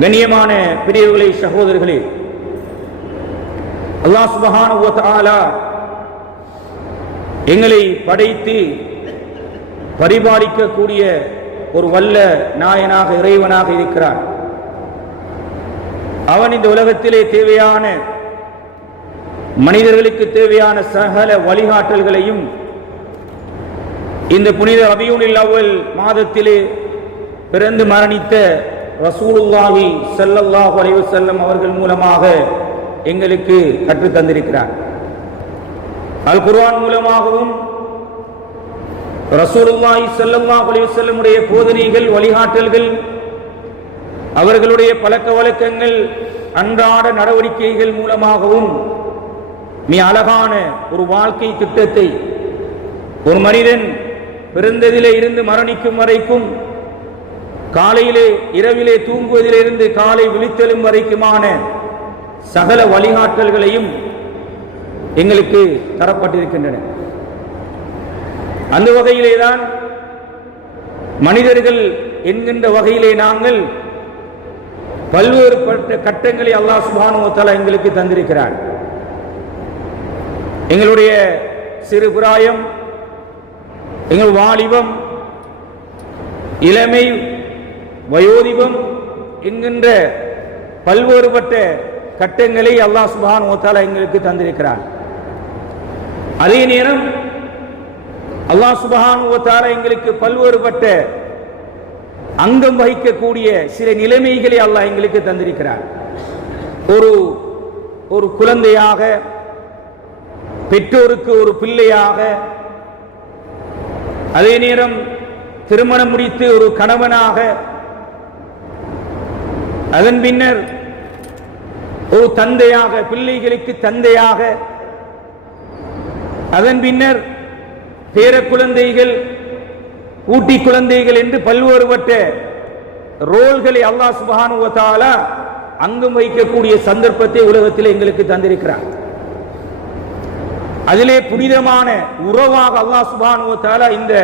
கண்ணியமான பெரியவர்களே, சகோதரர்களே, அல்லாஹ் சுப்ஹானஹு வ தஆலா எங்களை படைத்து பரிபாலிக்கக்கூடிய ஒரு வல்ல நாயனாக, இறைவனாக இருக்கிறான். அவன் இந்த உலகத்திலே தேவையான மனிதர்களுக்கு தேவையான சகல வழிகாட்டல்களையும் இந்த புனித ரபியுல் அவ்வல் மாதத்திலே பிறந்து மரணித்த ரசூலுல்லாஹி ஸல்லல்லாஹு அலைஹி வஸல்லம் அவர்கள் மூலமாக எங்களுக்கு கற்றுத் தந்திருக்கிறார். அல் குர்ஆன் மூலமாகவும் ரசூலுல்லாஹி ஸல்லல்லாஹு அலைஹி வஸல்லம் உடைய போதனைகள், வழிகாட்டல்கள், அவர்களுடைய பழக்க வழக்கங்கள், அன்றாட நடவடிக்கைகள் மூலமாகவும் மிக அழகான ஒரு வாழ்க்கை திட்டத்தை ஒரு மனிதன் பிறந்ததிலே இருந்து மரணிக்கும் வரைக்கும், காலையிலே இரவிலே தூங்குவதிலிருந்து காலை விழித்தெழும் வரைக்குமான சகல வழிகாட்டல்களையும் எங்களுக்கு தரப்பட்டிருக்கின்றன. அந்த வகையிலேதான் மனிதர்கள் என்கின்ற வகையிலே நாங்கள் பல்வேறுபட்ட கட்டங்களை அல்லாஹ் சுப்ஹானஹு வ தஆலா எங்களுக்கு தந்திருக்கிறார். எங்களுடைய சிறு பிராயம், எங்கள் வாலிபம், இளமை, வயோதிபம் என்கின்ற பல்வேறுபட்ட கட்டங்களை அல்லாஹ் சுப்ஹானஹு வ தஆலா எங்களுக்கு தந்திருக்கிறார். அதே நேரம் அல்லாஹ் சுப்ஹானஹு வ தஆலா எங்களுக்கு பல்வேறுபட்ட அங்கம் வகிக்கக்கூடிய சில நிலைமைகளை அல்லாஹ் எங்களுக்கு தந்திருக்கிறார். ஒரு குழந்தையாக, பெற்றோருக்கு ஒரு பிள்ளையாக, அதே நேரம் திருமணம் முடித்து ஒரு கணவனாக, அதன் பின்னர் ஒரு தந்தையாக, பிள்ளைகளுக்கு தந்தையாக, அதன் பின்னர் பேர குழந்தைகள், ஊட்டி குழந்தைகள் என்று பல்வேறுபட்ட ரோல்களை அல்லாஹ் சுப்ஹானஹு வ தஆலா அங்கம் வைக்கக்கூடிய சந்தர்ப்பத்தை உலகத்தில் எங்களுக்கு தந்திருக்கிறார். அதிலே புனிதமான உறவாக அல்லாஹ் சுப்ஹானஹு வ தஆலா இந்த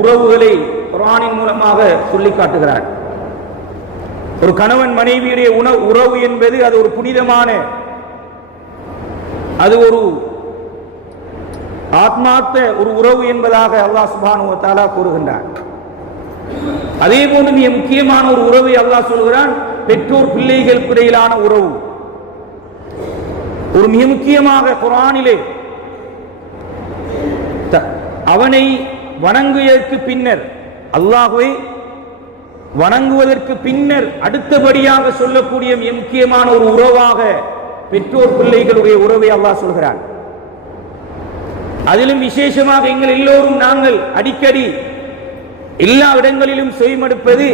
உறவுகளை குர்ஆனின் மூலமாக சொல்லி காட்டுகிறார். ஒரு கணவன் மனைவியுடைய உறவு என்பது அது ஒரு புனிதமான, அது ஒரு ஆத்மார்த்த ஒரு உறவு என்பதாக அல்லாஹ் சுப்ஹானஹு வ தஆலா கூறுகின்றார். அதே போன்று மிக முக்கியமான ஒரு உறவை அல்லாஹ் சொல்கிறான், பெற்றோர் பிள்ளைகளுக்கு இடையிலான உறவு. ஒரு மிக முக்கியமாக குர்ஆனிலே அவனை வணங்குவதற்கு பின்னர், அல்லாஹ்வை வணங்குவதற்கு பின்னர் அடுத்தபடியாக சொல்லக்கூடிய மிக முக்கியமான ஒரு உறவாக பெற்றோர் பிள்ளைகளுடைய உறவை அல்லாஹ் சொல்கிறான். அதிலும் விசேஷமாக எங்கள் எல்லோரும் நாங்கள் அடிக்கடி எல்லா இடங்களிலும் செய்மடுப்பது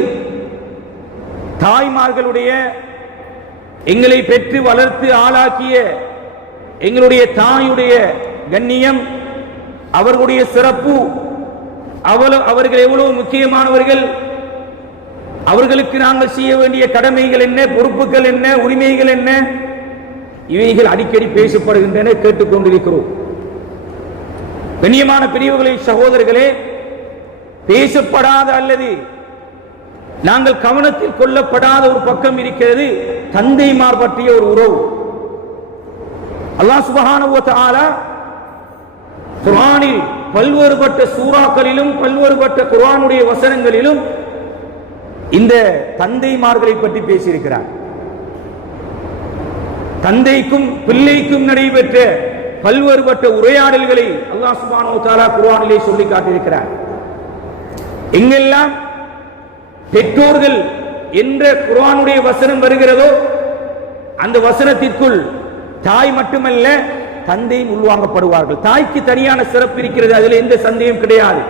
தாய்மார்களுடைய, எங்களை பெற்று வளர்த்து ஆளாக்கிய எங்களுடைய தாயுடைய கண்ணியம், அவர்களுடைய சிறப்பு, அவர்கள் எவ்வளவு முக்கியமானவர்கள், அவர்களுக்கு நாங்கள் செய்ய வேண்டிய கடமைகள் என்ன, பொறுப்புகள் என்ன, உரிமைகள் என்ன, இவைகள் அடிக்கடி பேசப்படுகின்றன, கேட்டுக்கொண்டிருக்கிறோம். கண்ணியமான பெரியவர்களே, சகோதரர்களே, பேசப்படாத அல்லது நாங்கள் கவனத்தில் கொள்ளப்படாத ஒரு பக்கம் இருக்கிறது, தந்தைமார் பற்றிய ஒரு உறவு. அல்லாஹ் சுப்ஹானஹு வ தஆலா குர்ஆனில் பல்வேறுபட்ட சூறாக்களிலும் பல்வேறுபட்ட குர்ஆனுடைய வசனங்களிலும் இந்த தந்தைமார்களை பற்றி பேசியிருக்கிறார். தந்தைக்கும் பிள்ளைக்கும் நடைபெற்ற பல்வேறுபட்ட உரையாடல்களை அல்லாஹ் சுப்ஹானஹு வ தஆலா குர்ஆனிலே சொல்லி காட்டியிருக்கிறார். எங்கெல்லாம் பெற்றோர்கள் என்ற குர்ஆனுடைய வசனம் வருகிறதோ அந்த வசனத்திற்குள் தாய் மட்டுமல்ல தந்தையும் உள்வாங்கப்படுவார்கள். தாய்க்கு தனியான சிறப்பு இருக்கிறது, அதில் எந்த சந்தேகம் கிடையாது.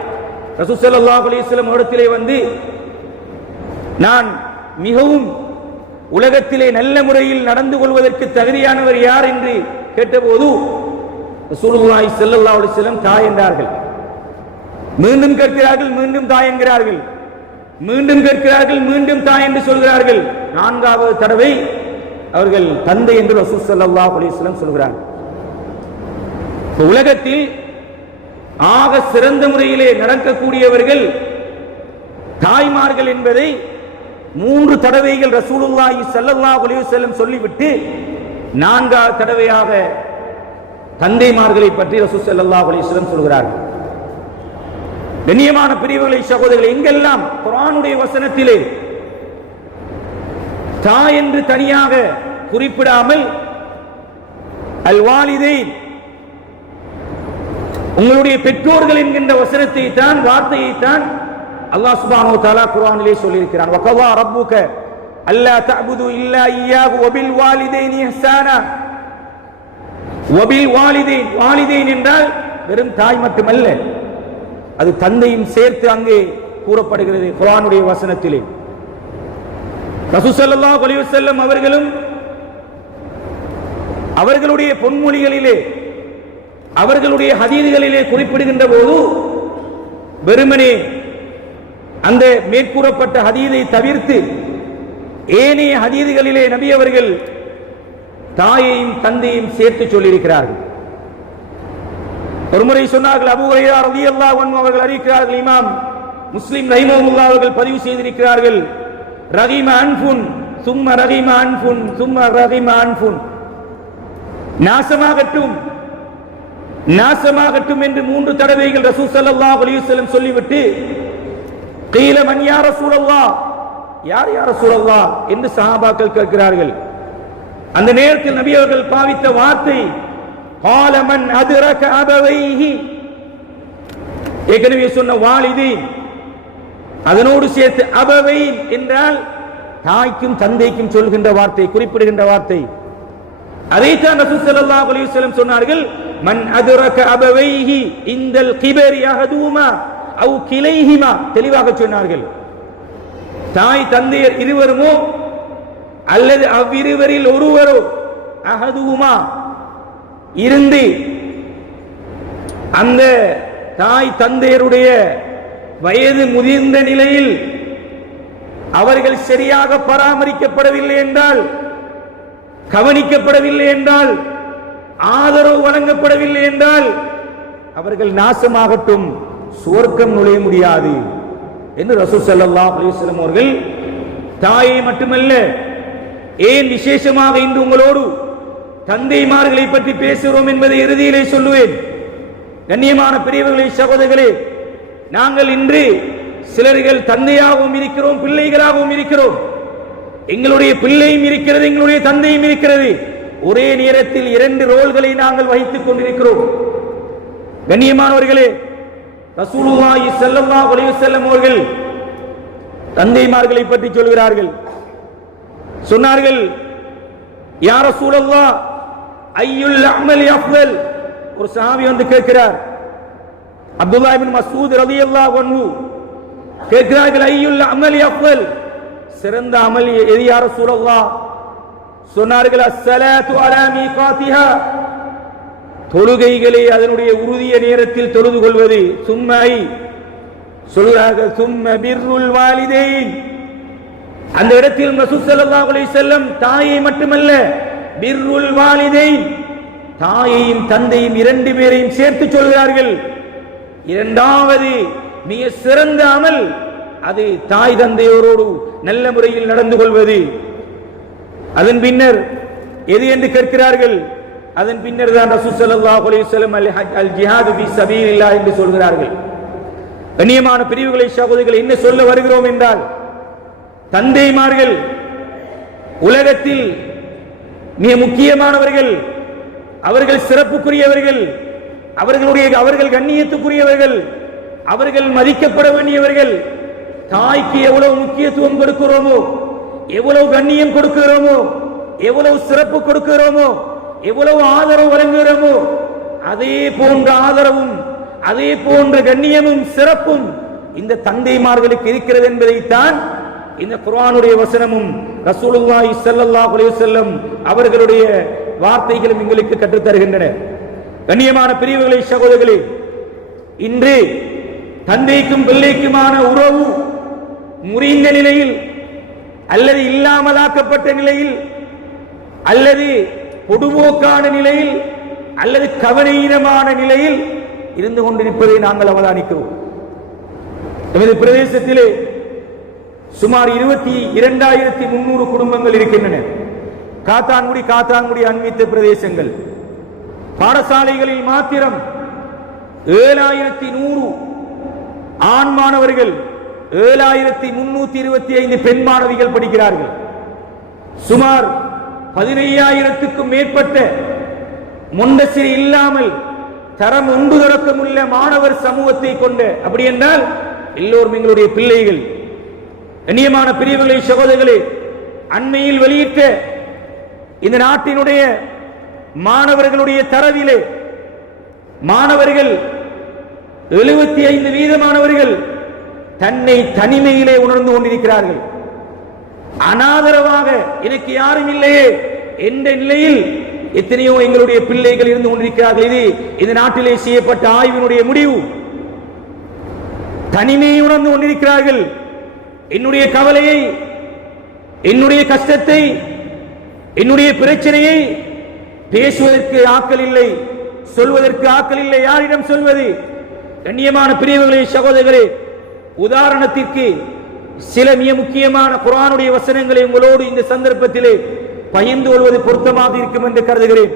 ரசூல் ஸல்லல்லாஹு அலைஹி வஸல்லம் இடத்திலே வந்து, நான் மிகவும் உலகத்திலே நல்ல முறையில் நடந்து கொள்வதற்கு தகுதியானவர் யார் என்று கேட்டபோது ரசூலுல்லாஹி ஸல்லல்லாஹு அலைஹி வஸல்லம் தாய் என்றார்கள். மீண்டும் கேட்கிறார்கள், மீண்டும் தாய் என்கிறார்கள், மீண்டும் கேட்கிறார்கள், மீண்டும் தாய் என்று சொல்கிறார்கள். நான்காவது தடவை அவர்கள் தந்தை என்று ரசூல் ஸல்லல்லாஹு அலைஹி வஸல்லம் சொல்கிறார்கள். உலகத்தில் ஆக சிறந்த முறையிலே நடக்கக்கூடியவர்கள் தாய்மார்கள் என்பதை 3 தடவைகள் ரசூலுல்லாஹி ஸல்லல்லாஹு அலைஹி வஸல்லம் சொல்லிவிட்டு 4வது தடவையாக தந்தைமார்களை பற்றி ரசூல் ஸல்லல்லாஹு அலைஹி வஸல்லம் சொல்கிறார்கள். கண்ணியமான பிரிவுகளை சகோதரர்கள், எங்கெல்லாம் குர்ஆனுடைய வசனத்திலே தாய் என்று தனியாக குறிப்பிடாமல் அல் வாலிதைன், உங்களுடைய பெற்றோர்கள் என்கின்ற வசனத்தை தான், வார்த்தையை தான் அல்லாஹ் சுப்ஹானஹு வ தஆலா குர்ஆனிலே சொல்லி இருக்கிறான். வகவா ரப்புக அல்லா தஅபுது இல்லா இய்யாஹு வபில் வாலிதைனி இஹ்சானா. வபில் வாலிதைன், வாலிதைன் என்றால் வெறும் தாய் மட்டுமல்ல, அது தந்தையும் சேர்த்து அங்கே கூறப்படுகிறது குர்ஆனுடைய வசனத்திலே. ரசூல் ஸல்லல்லாஹு அலைஹி வஸல்லம் அவர்களும் அவர்களுடைய பொன்மொழிகளிலே, அவர்களுடைய ஹதீதுகளிலே குறிப்பிடுகின்ற போது வெறுமனே அந்த மேற்கூறப்பட்ட ஹதீதை தவிர்த்து ஏனைய ஹதீதுகளிலே நபி அவர்கள் தாயையும் தந்தையும் சேர்த்து சொல்லியிருக்கிறார்கள். ஒருமுறை சொன்னார்கள், அபூ ஹுரைரா ரலியல்லாஹு அன்ஹு அவர்கள் அறிவிக்கிறார்கள், இமாம் முஸ்லிம் ரஹிமஹுல்லாஹ் அவர்கள் பதிவு செய்திருக்கிறார்கள், ரஹிம அன்ஃபுன் சும்ம ரஹிம அன்ஃபுன் சும்ம ரஹிம அன்ஃபுன், நாசமாகட்டும் நாசமாகட்டும் என்று 3 தடவைகள் ரசூல் ஸல்லல்லாஹு அலைஹி வஸல்லம் சொல்லிவிட்டு, கீல மன் யா ரசூலல்லாஹ், யார் யா ரசூலல்லாஹ் என்று சஹாபாக்கள் கேட்கிறார்கள். அந்த நேரத்தில் நபி அவர்கள் பாவித்த வார்த்தை قال من ادرك ابويه, ஏற்கனவே சொன்ன வாலிதைன் அதனோடு சேர்த்து அபவைன் என்றால் தாய்க்கும் தந்தைக்கும் சொல்கின்ற வார்த்தை, குறிப்பிடுகின்ற வார்த்தை. அதைத்தான் ரசூல் ஸல்லல்லாஹு அலைஹி வஸல்லம் சொன்னார்கள், மன் அதரக அபவைஹி இந்தல் கிபரி அஹதுமா அவ் கிலைஹிமா, தெளிவாக சொன்னார்கள். தாய் தந்தையர் இருவருமோ அல்லது அவ்விருவரில் ஒருவரோ அஹதுமா இருந்து அந்த தாய் தந்தையருடைய வயது முதிர்ந்த நிலையில் அவர்கள் சரியாக பராமரிக்கப்படவில்லை என்றால், கவனிக்கப்படவில்லை என்றால், ஆதரவு வழங்கப்படவில்லை என்றால் அவர்கள் நாசமாகட்டும், சுவர்க்கம் நுழைய முடியாது என்று ரசூல் ஸல்லல்லாஹு அலைஹி வஸல்லம் அவர்கள் தாயை மட்டுமல்ல, ஏன் விசேஷமாக இன்று உங்களோடு தந்தைமார்களை பற்றி பேசுகிறோம் என்பதை இறுதியிலே சொல்லுவேன். கண்ணியமான பெரியவர்களே, சகோதரர்களே, நாங்கள் இன்று சிலர்கள் தந்தையாகவும் இருக்கிறோம், பிள்ளைகளாகவும் இருக்கிறோம். எங்களுடைய பிள்ளையும் இருக்கிறது, எங்களுடைய தந்தையும் இருக்கிறது. ஒரே நேரத்தில் 2 ரோல்களை நாங்கள் வகித்துக் கொண்டிருக்கிறோம். கண்ணியமானவர்களே, ரசூலுல்லாஹி ஸல்லல்லாஹு அலைஹி வஸல்லம் அவர்கள் தந்தைமார்களை பற்றி சொல்கிறார்கள். சொன்னார்கள், யா ரசூலல்லாஹ் ஐயுல் அமலி அஃதல். ஒரு சஹாபி வந்து கேட்கிறார், அப்துல்லாஹ் இப்னு மஸ்ஊத் ரலியல்லாஹு அன்ஹு கேட்கிறார்கள், ஐயுல் அமலி அஃதல், சிறந்த அமல் எது யா ரசூலல்லாஹ்? சொன்னார்கள், அஸ்ஸலாத்து அலா மீகாத்திஹா, தொழுகைகளை அதனுடைய உறுதிய நேரத்தில் தொழுது கொள்வது. சும்மை சொல்கிறார்கள், சும்ம பிர்ருல் வாலிதைன். அந்த இடத்தில் ரசூல் ஸல்லல்லாஹு அலைஹி வஸல்லம் தாயை மட்டுமல்ல, பிர்ருல் வாலிதைன், தாயையும் தந்தையும் 2 பேரையும் சேர்த்து சொல்கிறார்கள். 2வது மிக சிறந்த அமல் அது தாய் தந்தையோரோடு நல்ல முறையில் நடந்து கொள்வது. அதன் பின்னர் எது என்று கேட்கிறார்கள். அதன் பின்னர் தான் ரசூல் ஸல்லல்லாஹு அலைஹி வஸல்லம் அல் ஜிஹாது ஃபீ சபீலில்லாஹ் என்று சொல்கிறார்கள். கண்ணியமான பிரிவுகளை சகோதரர்கள், என்ன சொல்ல வருகிறோம் என்றால், தந்தைமார்கள் உலகத்தில் மிக முக்கியமானவர்கள், அவர்கள் சிறப்புக்குரியவர்கள், அவர்கள் கண்ணியத்துக்குரியவர்கள், அவர்கள் மதிக்கப்பட வேண்டியவர்கள். தாய்க்கு எவ்வளவு முக்கியத்துவம் கொடுக்கிறோமோ, எவ்வளவு கண்ணியம் கொடுக்கிறோமோ, எவ்வளவு சிறப்பு கொடுக்கிறோமோ, எவ்வளவு ஆதரவு வழங்குகிறோமோ, அதே போன்ற ஆதரவும் அதே போன்ற கண்ணியமும் சிறப்பும் இந்த தந்தைமார்களுக்கு இருக்கிறது என்பதைத்தான் இந்த குர்ஆனுடைய வசனமும் ரசூலுல்லாஹி ஸல்லல்லாஹு அலைஹி வஸல்லம் அவர்களுடைய வார்த்தைகளும் எங்களுக்கு கற்றுத் தருகின்றன. கண்ணியமான பிரிவுகளை சகோதரர்களே, இன்று தந்தைக்கும் பிள்ளைக்குமான உறவு முறிந்த நிலையில் அல்லது இல்லாமலாக்கப்பட்ட நிலையில் அல்லது பொதுவோக்கான நிலையில் அல்லது கவனீனமான நிலையில் இருந்து கொண்டிருப்பதை நாங்கள் அவதானிக்கிறோம். எமது பிரதேசத்திலே சுமார் 22,300 குடும்பங்கள் இருக்கின்றன. காத்தான்குடி அண்மித்த பிரதேசங்கள். பாடசாலைகளில் மாத்திரம் 7,100 ஆண் மாணவர்கள், 7,325 பெண் மாணவிகள் படிக்கிறார்கள். சுமார் 15,000க்கும் மேற்பட்ட மொண்டசிரி இல்லாமல் தரம் 1 தொடக்கமுள்ள மாணவர் சமூகத்தை கொண்ட, அப்படி என்றால் எல்லோரும் எங்களுடைய பிள்ளைகள். கண்ணியமான பிரிவுகளை சகோதரர்களே, அண்மையில் வெளியிட்ட இந்த நாட்டினுடைய மாணவர்களுடைய தரவிலே மாணவர்கள் 75% மாணவர்கள் தன்னை தனிமையிலே உணர்ந்து கொண்டிருக்கிறார்கள். அனாதரவாக எனக்கு யாரும் இல்லையே என்ற நிலையில் எத்தனையோ எங்களுடைய பிள்ளைகள் இருந்து கொண்டிருக்கிறார்கள். இது இந்த நாட்டிலே செய்யப்பட்ட ஆய்வினுடைய முடிவு. தனிமையை உணர்ந்து கொண்டிருக்கிறார்கள். என்னுடைய கவலையை, என்னுடைய கஷ்டத்தை, என்னுடைய பிரச்சனையை பேசுவதற்கு ஆக்கள் இல்லை, சொல்வதற்கு ஆக்கள் இல்லை. யாரிடம் சொல்வது? கண்ணியமான பிரிவுகளே சகோதரர்களே, உதாரணத்திற்கு சில மிக முக்கியமான குர்ஆனுடைய வசனங்களை உங்களோடு இந்த சந்தர்ப்பத்திலே பகிர்ந்து கொள்வது பொருத்தமாக இருக்கும் என்று கருதுகிறேன்.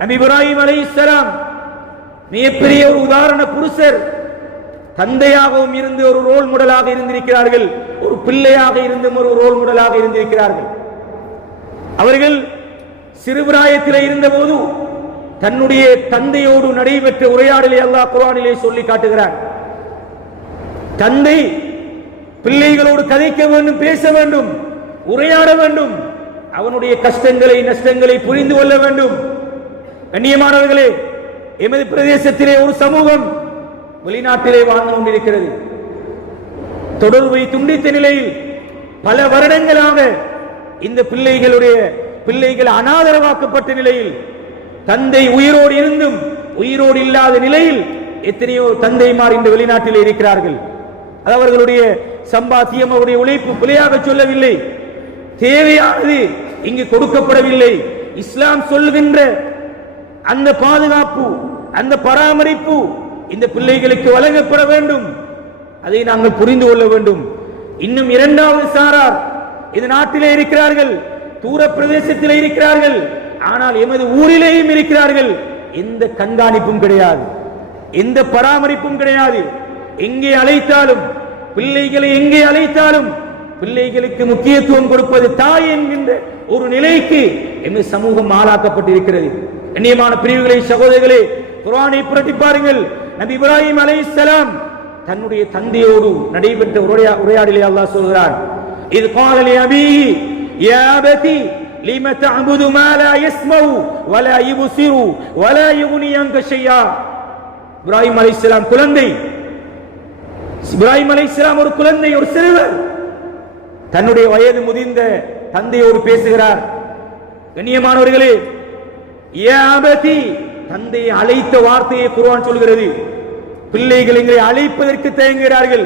நபி இப்ராஹிம் அலைஹிஸ்ஸலாம் மிகப்பெரிய ஒரு உதாரண புருஷர். தந்தையாகவும் இருந்து ஒரு ரோல் மாடலாக இருந்திருக்கிறார்கள், ஒரு பிள்ளையாக இருந்தும் ஒரு ரோல் மாடலாக இருந்திருக்கிறார்கள். அவர்கள் சிறுபிராயத்திலே இருந்தபோது தன்னுடைய தந்தையோடு நடைபெற்ற உரையாடலை அல்லாஹ் குர்ஆனிலே சொல்லி காட்டுகிறார். தந்தை பிள்ளைகளோடு கதைக்க வேண்டும், பேச வேண்டும், உரையாட வேண்டும், அவனுடைய கஷ்டங்களை நஷ்டங்களை புரிந்து கொள்ள வேண்டும். கண்ணியமானவர்களே, எமது பிரதேசத்திலே ஒரு சமூகம் வெளிநாட்டிலே வாழ்ந்து கொண்டிருக்கிறது. தொடர்பை துண்டித்த நிலையில் பல வருடங்களாக இந்த பிள்ளைகள் அனாதரவாக்கப்பட்ட நிலையில், தந்தை உயிரோடு இருந்தும் உயிரோடு இல்லாத நிலையில் எத்தனையோ தந்தைமார் இந்த வெளிநாட்டில் இருக்கிறார்கள். அது அவர்களுடைய சம்பாத்தியம், அவருடைய உழைப்பு பிழையாக சொல்லவில்லை, தேவையானது இங்கு கொடுக்கப்படவில்லை. இஸ்லாம் சொல்லுகின்ற அந்த பாதுகாப்பு, அந்த பராமரிப்பு இந்த பிள்ளைகளுக்கு வழங்கப்பட வேண்டும். அதை நாங்கள் புரிந்து கொள்ள வேண்டும். இன்னும் 2வது சாரார் இந்த நாட்டிலே இருக்கிறார்கள், தூர பிரதேசத்திலே இருக்கிறார்கள், ஆனால் எமது ஊரிலேயும் இருக்கிறார்கள். எந்த கண்காணிப்பும் கிடையாது, எந்த பராமரிப்பும் கிடையாது. எங்கே அழைத்தாலும் பிள்ளைகளை, எங்கே அழைத்தாலும் பிள்ளைகளுக்கு முக்கியத்துவம் கொடுப்பது தாய் என்கின்ற ஒரு நிலைக்கு எமது சமூகம் ஆளாக்கப்பட்டிருக்கிறது. கண்ணியமான பிரிவுகளை சகோதரர்களே, குர்ஆனை புரட்டி பாருங்கள். நபி இப்ராஹிம் அலைஹிஸ்ஸலாம் தன்னுடைய தந்தையோடு நடைபெற்ற உரையாடலை அல்லாஹ் சொல்கிறார். இது قال لأبيه يا أبتي لم تعبد ما لا يسمع ولا يبصر ولا يغني عنك شيئا. இப்ராஹிம் அலைஹிஸ்ஸலாம் குழந்தை. இப்ராஹிம் அலைஹிஸ்ஸலாம் ஒரு குழந்தை, ஒரு சிறுவர். தன்னுடைய வயது முதிர்ந்த தந்தையோடு பேசுகிறார். கண்ணியமானவர்களே, யா அபதி, தந்தையை அழைத்த வார்த்தையை குர்ஆன் சொல்கிறது. பிள்ளைகள் எங்களை அழைப்பதற்கு தயங்குகிறார்கள்,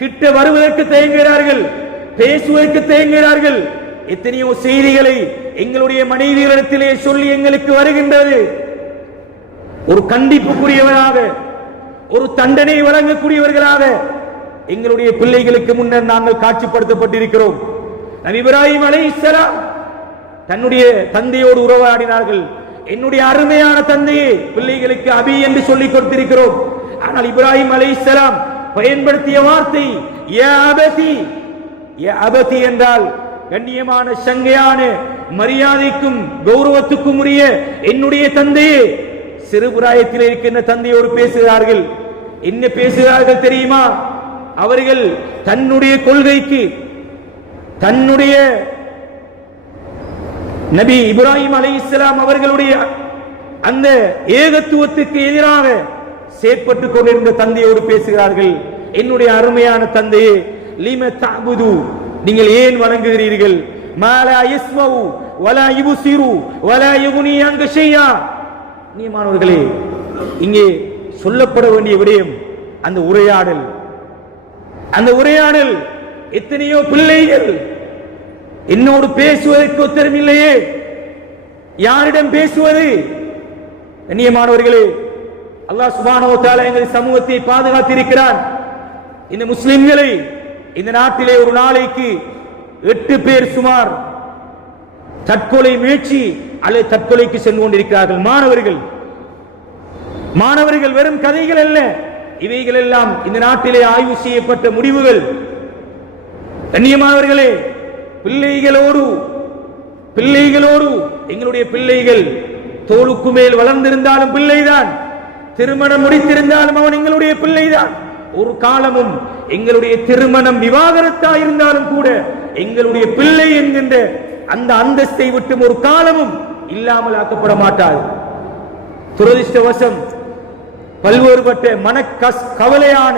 கிட்ட வருவதற்கு தயங்குகிறார்கள், பேசுவதற்கு தயங்குகிறார்கள். எத்தனையோ செய்திகளை எங்களுடைய மனைவிகளிடத்திலே சொல்லி எங்களுக்கு வருகின்றது. ஒரு கண்டிப்புக்குரியவராக, ஒரு தண்டனை வழங்கக்கூடியவர்களாக எங்களுடைய பிள்ளைகளுக்கு முன்னர் நாங்கள் காட்சிப்படுத்தப்பட்டிருக்கிறோம். நபி இப்ராஹிம் அலைஹிஸ்ஸலாம் தன்னுடைய தந்தையோடு உறவாடினார்கள். என்னுடைய அருமையான தந்தையே, பிள்ளைகளுக்கு அபி என்று சொல்லிக் கொடுத்திருக்கிறோம். ஆனால் இப்ராஹிம் அலைஹிஸ்ஸலாம் பயன்படுத்திய வார்த்தை யா அபதி. யா அபதி என்றால் கண்ணியமான, சங்கையான, மரியாதைக்கும் கௌரவத்துக்கும் உரிய என்னுடைய தந்தையே. சிறுபிராயத்தில் இருக்கின்ற தந்தையோடு பேசுகிறார்கள். என்ன பேசுகிறார்கள் தெரியுமா? அவர்கள் தன்னுடைய கொள்கைக்கு, தன்னுடைய நபி இப்ராஹிம் அலைஹிஸ்ஸலாம் அவர்களுடைய அந்த ஏகத்துவத்துக்கு எதிராக செயற்பட்டுக் கொண்டிருந்த தந்தையோடு பேசுகிறார்கள். என்னுடைய அருமையான தந்தையே, லிம தஅபுது, நீங்கள் ஏன் வணங்குகிறீர்கள்? மா லா யஸ்மஉ வலா யுப்சிரு வலா யுக்னி அன்க ஷையா. நீமானவர்களே, இங்கே சொல்லப்பட வேண்டிய விடயம் அந்த உரையாடல். அந்த உரையாடல், எத்தனையோ பிள்ளைகள் என்னோடு பேசுவதற்கு உத்தரவு இல்லையே, யாரிடம் பேசுவது? கண்ணியமானவர்களே, அல்லாஹ் சுப்ஹானஹு வ தஆலா எங்கள் சமூகத்தை பாதுகாத்திருக்கிறான். இந்த முஸ்லிம்களை இந்த நாட்டிலே ஒரு நாளைக்கு 8 பேர் சுமார் தற்கொலை முயற்சி அல்லது தற்கொலைக்கு சென்று கொண்டிருக்கிறார்கள். மாணவர்கள் வெறும் கதைகள் அல்ல, இவைகள் எல்லாம் இந்த நாட்டிலே ஆய்வு செய்யப்பட்ட முடிவுகள். கண்ணியமானவர்களே, பிள்ளைகளோடு எங்களுடைய பிள்ளைகள் தோளுக்கு மேல் வளர்ந்திருந்தாலும் பிள்ளைதான், திருமணம் முடித்திருந்தாலும் அவன் எங்களுடைய பிள்ளைதான். ஒரு காலமும் எங்களுடைய திருமணம் விவாகரத்தா இருந்தாலும் கூட எங்களுடைய பிள்ளை என்கின்ற அந்த அந்தஸ்தை விட்டு ஒரு காலமும் இல்லாமல் ஆக்கப்பட மாட்டார். துரதிர்ஷ்டவசம் பல்வேறுபட்ட கவலையான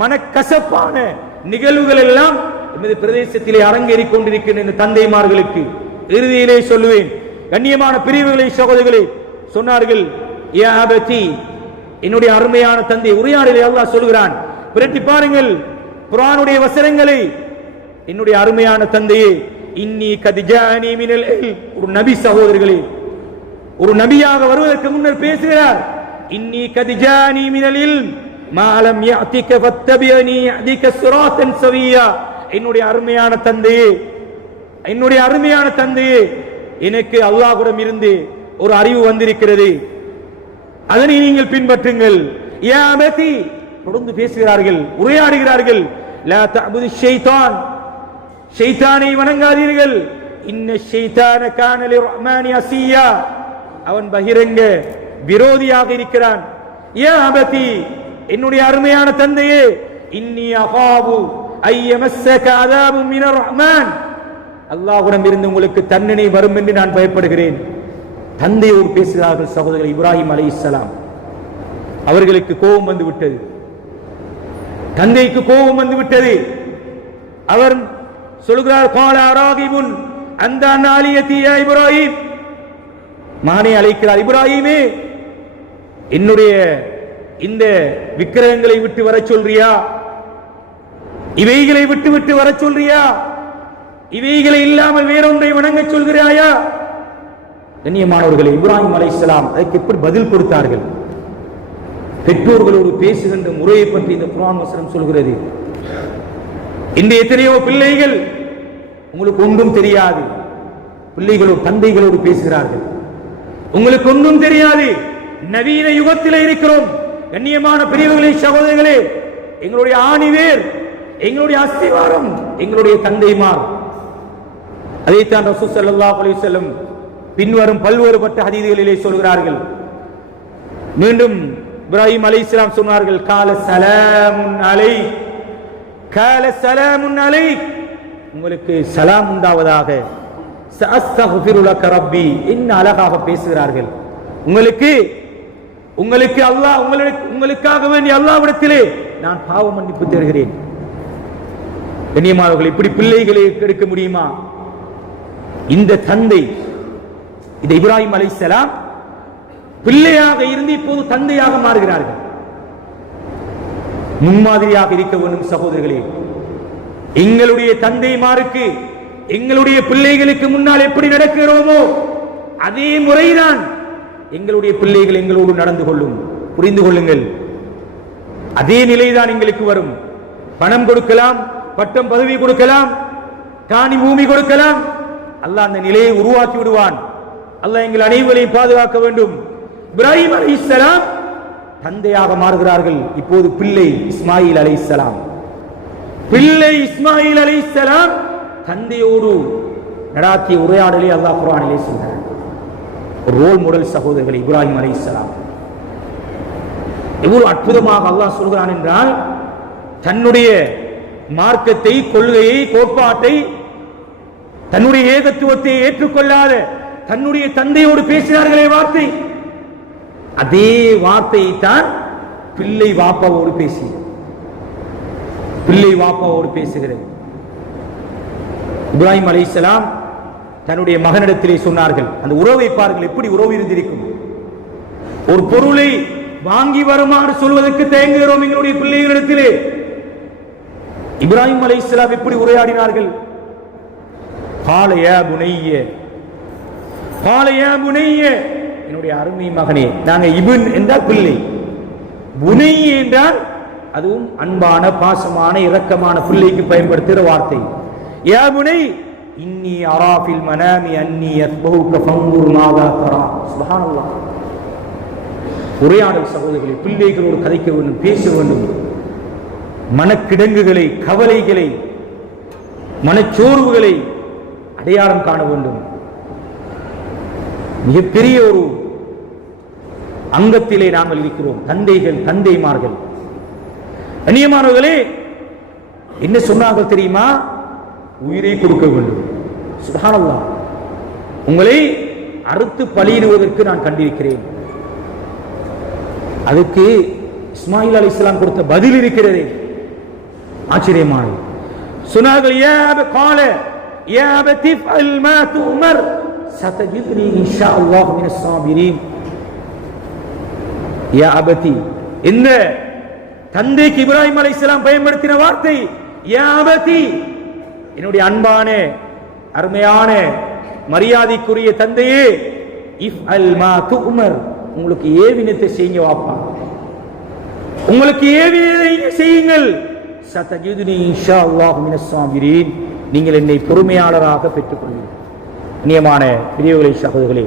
மனக்கசப்பான நிகழ்வுகள் எல்லாம் எமது பிரதேசத்திலே அரங்கேறிக் கொண்டிருக்கின்ற தந்தைமார்களுக்கு இறுதியிலே சொல்லுவேன், கண்ணியமான பிரிவுகளை சகோதரர்களே சொன்னார்கள், என்னுடைய அருமையான தந்தை. உரையாடலை அல்லாஹ் சொல்கிறான், பிரட்டி பாருங்கள் குர்ஆனுடைய வசனங்களை. என்னுடைய அருமையான தந்தையே, இன்னி கதிஜானி மினல் இல்ம். ஒரு நபி சகோதரர்களே, ஒரு நபியாக வருவதற்கு முன்னர் பேசுகிறார், இன்னி கதிஜானி மினல் இல்ம் மா லம் யஅதிக ஃபத்தபியனி யஹ்திக ஸிராத்தன் ஸவியா. என்னுடைய அருமையான தந்தையே, எனக்கு அல்லாஹ்விடம் இருந்து ஒரு அறிவு வந்திருக்கிறது, அதனை நீங்கள் பின்பற்றுங்கள். யா அபதி, தொடர்ந்து பேசுகிறார்கள், உரையாடுகிறார்கள். லா தஅபுது ஷைத்தான், ஷைத்தானை வணங்காதீர்கள். இன்ன ஷைத்தான கான லிர்ரஹ்மானி அஸியா, அவன் பகிரங்க விரோதியாக இருக்கிறான். யா அபதி, என்னுடைய அருமையான தந்தையே, இன்னி அகாபு ஐயமஸ்ஸக அஸாபு மினர் ரஹ்மான், அல்லாஹ்விடம் இருந்து உங்களுக்கு தண்டனை வரும் என்று நான் பயப்படுகிறேன். தந்தையோடு பேசுகிறார்கள் சகோதரர் இப்ராஹிம் அலைஹிஸ்ஸலாம். அவர்களுக்கு கோபம் வந்து விட்டது, தந்தைக்கு கோபம் வந்து விட்டது. அவர் சொல்கிறார், கால அராகிபுன் அந்த நாலியத்தி யா இப்ராஹிம், மகனை அழைக்கிறார், இப்ராஹிமே என்னுடைய இந்த விக்கிரகங்களை விட்டு வர சொல்றியா? இவைகளை விட்டு விட்டு வர சொல்றியா? இவைகளை இல்லாமல் வேறொன்றை வணங்க சொல்கிறாயா? கண்ணியமானவர்களே, இப்ராஹிம் அலைஹிஸ்ஸலாம் அதற்கு எப்படி பதில் கொடுத்தார்கள்? பெற்றோர்களோடு பேசுகின்ற முறையை பற்றி இந்த குர்ஆன் வசனம் சொல்கிறது. இந்த எத்தனையோ பிள்ளைகள் உங்களுக்கு ஒன்றும் தெரியாது, பிள்ளைகளோடு தந்தைகளோடு பேசுகிறார்கள், உங்களுக்கு ஒன்றும் தெரியாது. நவீன யுகத்தில் இருக்கிறோம். கண்ணியமான பெரியவர்களே, சகோதரர்களே, எங்களுடைய ஆணிவேர், எங்களுடைய அஸ்திவாரம் எங்களுடைய தந்தைமார். அதைத்தான் ரசூல் ஸல்லல்லாஹு அலைஹி வஸல்லம் பின்வரும் பல்வேறுபட்ட ஹதீஸ்களிலே சொல்கிறார்கள். மீண்டும் இப்ராஹிம் அலைஹிஸ்ஸலாம் சொன்னார்கள், கால ஸலாமுன் அலைக், கால ஸலாமுன் அலைக், உங்களுக்கு சலாம் உண்டாவதாக. சஅஸ்தக்ஃபிரு லக ரப்பி, என்ன அழகாக பேசுகிறார்கள். உங்களுக்கு அல்லாஹ் உங்களுக்காக வேண்டிய அல்லாஹ்விடத்திலே நான் பாவ மன்னிப்பு தருகிறேன். கண்ணியமானவர்கள், இப்படி பிள்ளைகளை எடுக்க முடியுமா? இந்த தந்தை, இந்த இப்ராஹிம் அலைஹிஸ்ஸலாம் பிள்ளையாக இருந்து இப்போது தந்தையாக மாறுகிறார்கள். முன்மாதிரியாக இருக்க வேண்டும் சகோதரர்களே. எங்களுடைய தந்தைமாருக்கு எங்களுடைய பிள்ளைகளுக்கு முன்னால் எப்படி நடக்கிறோமோ அதே முறைதான் எங்களுடைய பிள்ளைகள் எங்களோடு நடந்து கொள்ளும். புரிந்து கொள்ளுங்கள், அதே நிலைதான் எங்களுக்கு வரும். பணம் கொடுக்கலாம், பட்டம் பதவி கொடுக்கலாம், காணி பூமி கொடுக்கலாம், அல்லாஹ் அந்த நிலையை உருவாக்கி விடுவான். அல்லாஹ் எங்கள் அனைவரையும் பாதுகாக்க வேண்டும். இப்ராஹிம் அலைஹிஸ்ஸலாம் தந்தையாக மாறுகிறார்கள். இப்போது பிள்ளை இஸ்மாயில் அலைஹிஸ்ஸலாம் தந்தையோடு நடாத்திய உரையாடலை அல்லாஹ் குர்ஆனிலே சொல்கிறார். ஒரு ரோல் மாடல் சகோதரர்கள் இப்ராஹிம் அலைஹிஸ்ஸலாம். எவ்வளவு அற்புதமாக அல்லாஹ் சொல்கிறான் என்றால், தன்னுடைய மார்க்கத்தை, கொள்கையை, கோட்பாட்டை, தன்னுடைய ஏகத்துவத்தை ஏற்றுக்கொள்ளாத தன்னுடைய தந்தையோடு பேசினார்களே வார்த்தை, அதே வார்த்தையை தான் பிள்ளை வாப்பாவோடு பேசுகிறது. இப்ராஹிம் அலைஹிஸ்ஸலாம் தன்னுடைய மகனிடத்திலே சொன்னார்கள். அந்த உறவை பாருங்கள், எப்படி உறவு இருந்திருக்கும். ஒரு பொருளை வாங்கி வருமாறு சொல்வதற்கு தயங்குகிறோம் எங்களுடைய பிள்ளைகளிடத்திலே. இப்ராஹிம் அலைஹிஸ்ஸலாம் எப்படி உரையாடினார்கள்? கால யா புனைய, என்னுடைய அருமை மகனே. நாங்க இப்ன் என்றால் பிள்ளை, புனைய என்றால் அதுவும் அன்பான பாசமான இரக்கமான பிள்ளைக்கு பயன்படுத்துகிற வார்த்தை. யா புனை இன்னி அரா ஃபில் மனாமி அன்னி யத்புக ஃபன்துர் மாதா தரா. சுப்ஹானல்லாஹ். உரையாடல் சகோதரர்களே, பிள்ளைகளோடு கதைக்க வேண்டும், பேச வேண்டும். மனக்கிடங்குகளை, கவலைகளை, மனச்சோர்வுகளை அடையாளம் காண வேண்டும். மிகப்பெரிய ஒரு அங்கத்திலே நாங்கள் இருக்கிறோம். தந்தைகள், தந்தைமார்கள். கண்ணியமானவர்களே, என்ன சொன்னார்கள் தெரியுமா? உயிரை கொடுக்க வேண்டும். சுப்ஹானல்லாஹ். உங்களை அறுத்து பலியிடுவதற்கு நான் கண்டிருக்கிறேன். அதுக்கு இஸ்மாயில் அலைஹிஸ்ஸலாம் கொடுத்த பதில் இருக்கிறதே, ஆச்சரியமானது. சொன்னார்கள், யா கால யா அபதி ஃபஅல் மா துமர் சதஜிதுனி இன்ஷாஅல்லாஹ் மினஸ் ஸாபிரீன். யா அபதி, இந்த தந்தைக்கு இப்ராஹிம் அலைஹிஸ்ஸலாம் பயன்படுத்தின வார்த்தை யா அபதி, என்னுடைய அன்பான அருமையான மரியாதைக்குரிய தந்தையே, இஃப் அல் மா துமர், உங்களுக்கு ஏவினத்தை செய்யுங்க வாப்பா, உங்களுக்கு ஏவினத்தை செய்யுங்கள். சதஜிதுனி இன்ஷாஅல்லாஹ் மினஸ் ஸாபிரீன், நீங்கள் என்னை பொறுமையாளராக பெற்றுக் கொள்வீர்கள். நியமான பெரியவர்களே, சகோதரர்களே,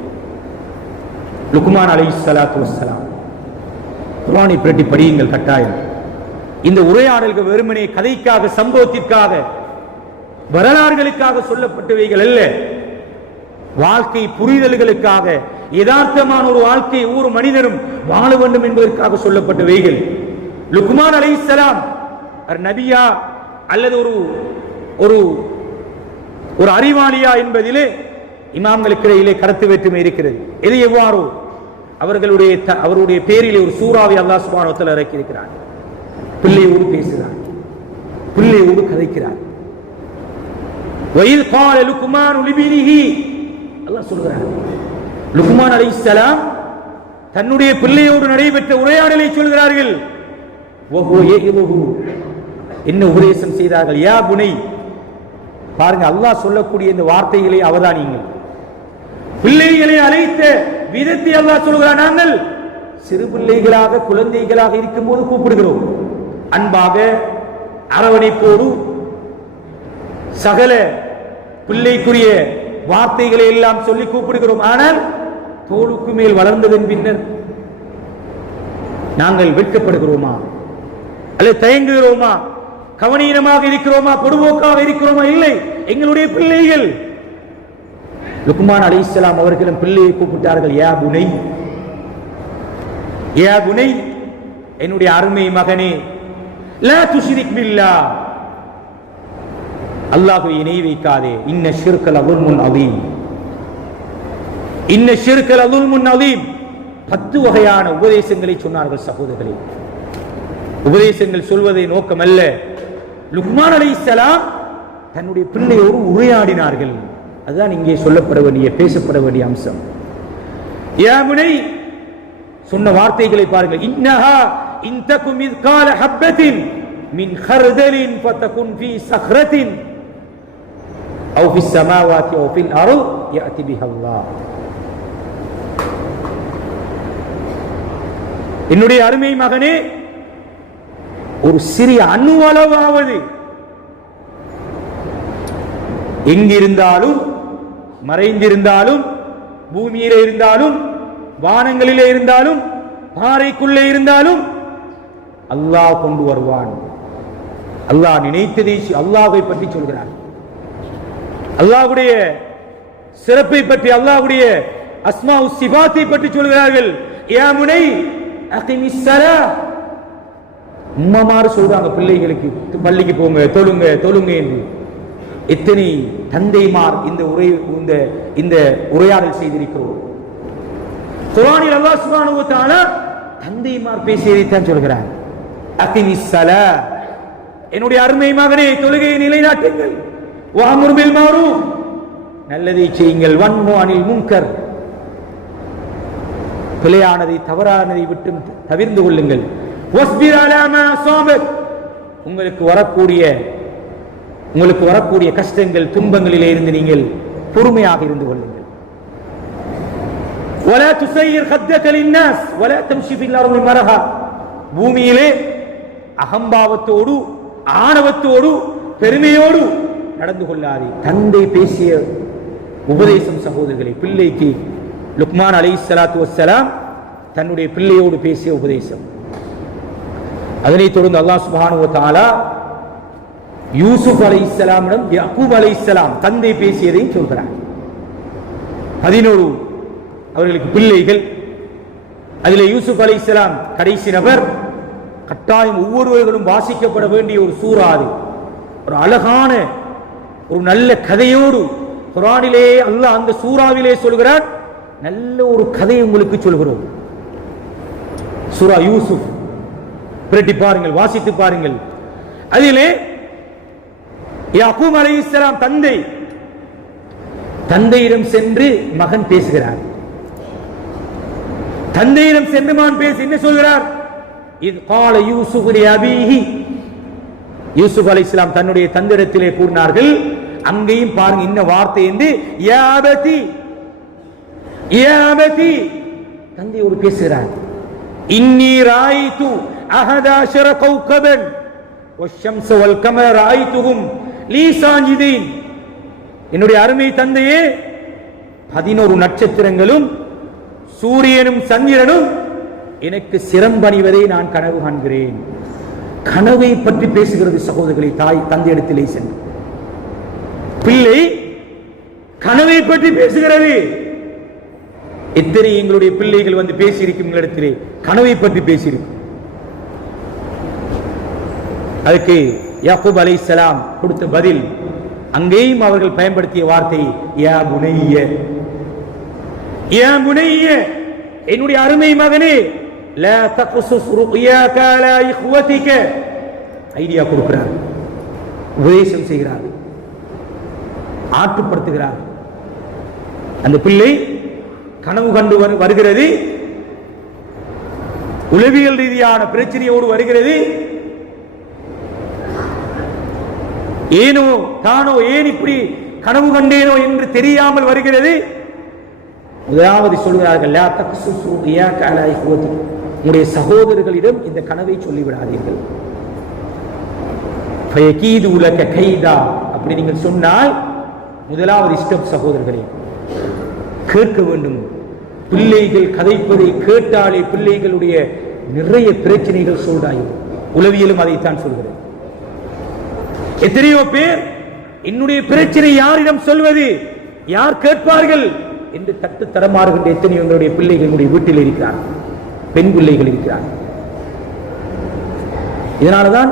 லுக்மான் அலைஹிஸ்ஸலாத்து வஸ்ஸலாம் குர்ஆனை பிரட்டி படியுங்கள் கட்டாயம். இந்த உரையாடல்கள் வெறுமனே கதைக்காக, சம்பவத்திற்காக, வரலாறுகளுக்காக சொல்லப்பட்டவைகள் அல்ல. வாழ்க்கை புரிதல்களுக்காக, யதார்த்தமான ஒரு வாழ்க்கை ஒவ்வொரு மனிதனும் வாழ வேண்டும் என்பதற்காக சொல்லப்பட்டவைகள். லுக்மான் அலைஹிஸ்ஸலாம் நபியா அல்லது ஒரு ஒரு அறிவாளியா என்பதிலே இமாம்களுக்கு இடையிலே கருத்து வேற்றுமை இருக்கிறது. இது எவ்வாறோ அவருடைய பேரிலே ஒரு சூறாவை அல்லாஹ் சுப்ஹானஹு வ தஆலா இறக்கி இருக்கிறார். பிள்ளையோடு பேசுகிறார், பிள்ளையோடு கதைக்கிறார். வஇத் கால லுக்மான் லிபினிஹி, அல்லாஹ் சொல்கிறார், லுக்மான் அலைஹிஸ்ஸலாம் தன்னுடைய பிள்ளையோடு நடைபெற்ற உரையாடலை சொல்கிறார்கள். என்ன உபதேசம் செய்தார்கள்? யா புனை, பாருங்க, அல்லாஹ் சொல்லக்கூடிய இந்த வார்த்தைகளை அவதானியுங்கள். பிள்ளைகளை அழைத்த விதத்தை அல்லாஹ் சொல்கிறார். நாங்கள் சிறு பிள்ளைகளாக, குழந்தைகளாக இருக்கும் போது கூப்பிடுகிறோம், அன்பாக, அரவணைப்போடு, சகல பிள்ளைக்குரிய வார்த்தைகளை எல்லாம் சொல்லி கூப்பிடுகிறோம். ஆனால் தோளுக்கு மேல் வளர்ந்ததன் பின்னர் நாங்கள் வெட்கப்படுகிறோமா, அல்லது தயங்குகிறோமா, கவனீனமாக இருக்கிறோமா, பொடுபோக்காக இருக்கிறோமா? இல்லை. எங்களுடைய பிள்ளைகள். லுக்மான் அலைஹிஸ்ஸலாம் அவர்களும் பிள்ளையை கூப்பிட்டார்கள். யா புனை, யா புனை, என்னுடைய அருமை மகனே, லா துஷ்ரிக் பில்லாஹ், அல்லாஹ்வை இணை வைக்காதே. இன்ன ஷிர்க லظுல்முன் அதீம், இன்ன ஷிர்க லظுல்முன் அதீம். 10 வகையான உபதேசங்களை சொன்னார்கள் சகோதரர்களே. உபதேசங்கள் சொல்வதை நோக்கம் அல்ல. லுக்மான் அலைஹிஸ்ஸலாம் தன்னுடைய பிள்ளையோடு உரையாடினார்கள். அதுதான் இங்கே சொல்லப்பட வேண்டிய, பேசப்பட வேண்டிய அம்சம். யா புனை, சொன்ன வார்த்தைகளை பாருங்கள். இன்னஹா இன் தகும் மித்கால ஹப்பத்தின் மின் ஹர்தலின் ஃபதகுன் ஃபீ ஸஹ்ரத்தின் அவ் ஃபிஸ் ஸமாவாத்தி அவ் ஃபில் அர்த் யாதி பிஹல்லாஹ். என்னுடைய அருமை மகனே, ஒரு சிறிய அணுவளவாவது எங்கிருந்தாலும், மறைந்திருந்தாலும், பூமியிலே இருந்தாலும், வானங்களிலே இருந்தாலும், பாறைக்குள்ளே இருந்தாலும் அல்லாஹ் கொண்டு வருவான். அல்லாஹ் நினைத்ததை அல்லாஹ்வை பற்றி சொல்கிறார். அல்லாஹ்வுடைய சிறப்பை பற்றி, அல்லாஹ்வுடைய அஸ்மா சிஃபாத்தை பற்றி சொல்கிறார்கள். யா புனை அகிமிஸ் ஸலாஹ், உம்மமாறு சொல்றாங்க பிள்ளைகளுக்கு, பள்ளிக்கு போங்க, தொழுங்க தொழுங்க என்று. எத்தனை தந்தைமார் இந்த உரையாடல் செய்திருக்கிறோம். குர்ஆனில் அல்லாஹ் சுப்ஹானஹு வ தஆலா தந்தைமார் பேசியதைத்தான் சொல்கிறார். அகிமிஸ் ஸலாஹ், என்னுடைய அருமை மகனே, தொழுகையை நிலைநாட்டுங்கள். வஅம்ர் பில் மஅரூஃப், நல்லதை செய்யுங்கள். வன்ஹு அனில் முன்கர், பிழையானதை, தவறானதை விட்டு தவிர்ந்து கொள்ளுங்கள். வஸ்பிர் அலா மா அஸாபக், உங்களுக்கு வரக்கூடிய கஷ்டங்கள், துன்பங்களிலே இருந்து நீங்கள் பொறுமையாக இருந்து கொள்ளுங்கள். வலா துஸய்யிர் ஹத்தக லின்னாஸ் வலா தம்ஷி ஃபில் அர்தி மரஹா, பூமியிலே அகம்பாவத்தோடு ஆணவத்தோடு பெருமையோடு நடந்து கொள்ளாதே. தந்தை பேசிய உபதேசம் சகோதரர்களை, பிள்ளைக்கு லுக்மான் அலைஹிஸ்ஸலாத்து வஸ்ஸலாம் தன்னுடைய பிள்ளையோடு பேசிய உபதேசம். அதனைத் தொடர்ந்து அல்லாஹ் சுப்ஹானஹு வ தஆலா யூசுப் அலைஹிஸ்ஸலாமிடம் யாக்கூப் அலைஹிஸ்ஸலாம் தந்தை பேசியதை சொல்கிறார். 11 அவர்களுக்கு பிள்ளைகள். அதிலே யூசுப் அலைஹிஸ்ஸலாம் கடைசி நபர். கட்டாயம் ஒவ்வொருவர்களும் வாசிக்கப்பட வேண்டிய ஒரு சூரா அது. ஒரு அழகான ஒரு நல்ல கதையோடு குர்ஆனிலே அல்லாஹ் அந்த சூறாவிலே சொல்கிறார். நல்ல ஒரு கதை உங்களுக்கு சொல்கிறோம். சூரா யூசுப் பிரட்டி பாருங்கள், வாசித்து பாருங்கள். அதிலே யாக்கூப் அலைஹிஸ்ஸலாம் தந்தையிடம் சென்று மகன் பேசுகிறார். தந்தையிடம் சென்று மகன் பேசி என்ன சொல்கிறார்? இத் கால யூசுப் லி அபீஹி, யூசுப் அலைஹிஸ்ஸலாம் தன்னுடைய தந்தையிடத்திலே கூறினார்கள். அங்கேயும் பாருங்க இன்ன வார்த்தை என்று யா அபதி, யா அபதி, தந்தையோடு பேசுகிறார். இன்னி ராயிது அஹதாஷர கௌகபன் வஷ்ஷம்ஸ வல் கமர ராயிதுஹும் லீ சாஜிதீன், என்னுடைய அருமை தந்தையே 11 நட்சத்திரங்களும் சூரியனும் சந்திரனும் எனக்கு சிரம்பணிவதை நான் கனவு காண்கிறேன். கனவை பற்றி பேசுகிறது சகோதரர்களை. தாய் தந்தையிடத்திலே சென்று பிள்ளை கனவை பற்றி பேசுகிறது. எத்தனை எங்களுடைய பிள்ளைகள் வந்து பேசியிருக்கும் இடத்திலே கனவை பற்றி பேசியிருக்கும். அதுக்கு யாக்கூப் அலைஹிஸ்ஸலாம் கொடுத்த பதில், அங்கேயும் அவர்கள் பயன்படுத்திய வார்த்தை யா புனைய, யா புனைய, என்னுடைய அருமை மகனே, லா தக்ஸுஸ் ருக்யாக அலா இக்வதிக, ஐடியா கொடுக்கிறார், உபதேசம் செய்கிறார், ஆற்றுப்படுத்துகிறார். அந்த பிள்ளை கனவு கண்டு வருகிறது, உளவியல் ரீதியான பிரச்சனையோடு வருகிறது. ஏனோ தானோ ஏன் இப்படி கனவு கண்டேனோ என்று தெரியாமல் வருகிறது. முதலாவது சொல்கிறார்கள், லா தக்ஸுஸ் ருக்யாக அலா இக்வதிக, உங்களுடைய சகோதரர்களிடம் இந்த கனவை சொல்லிவிடாதீர்கள். ஃபயகீது லக கைதா, அப்படி நீங்கள் சொன்னால் முதலாவது ஸ்டெப் சகோதரர்களே, கேட்க வேண்டும். பிள்ளைகள் கதைப்பதை கேட்டாலே பிள்ளைகளுடைய நிறைய பிரச்சனைகள் சொல்றாயும். உளவியலும் அதைத்தான் சொல்கிறது. எத்தனையோ பேர் என்னுடைய பிரச்சனை யாரிடம் சொல்வது, யார் கேட்பார்கள் என்று தட்டு தடமாறுகின்ற எத்தனையோ எங்களுடைய பிள்ளைகளுடைய வீட்டில் இருக்கிறார், பெண் பிள்ளைகள் இருக்கிறார். இதனால்தான்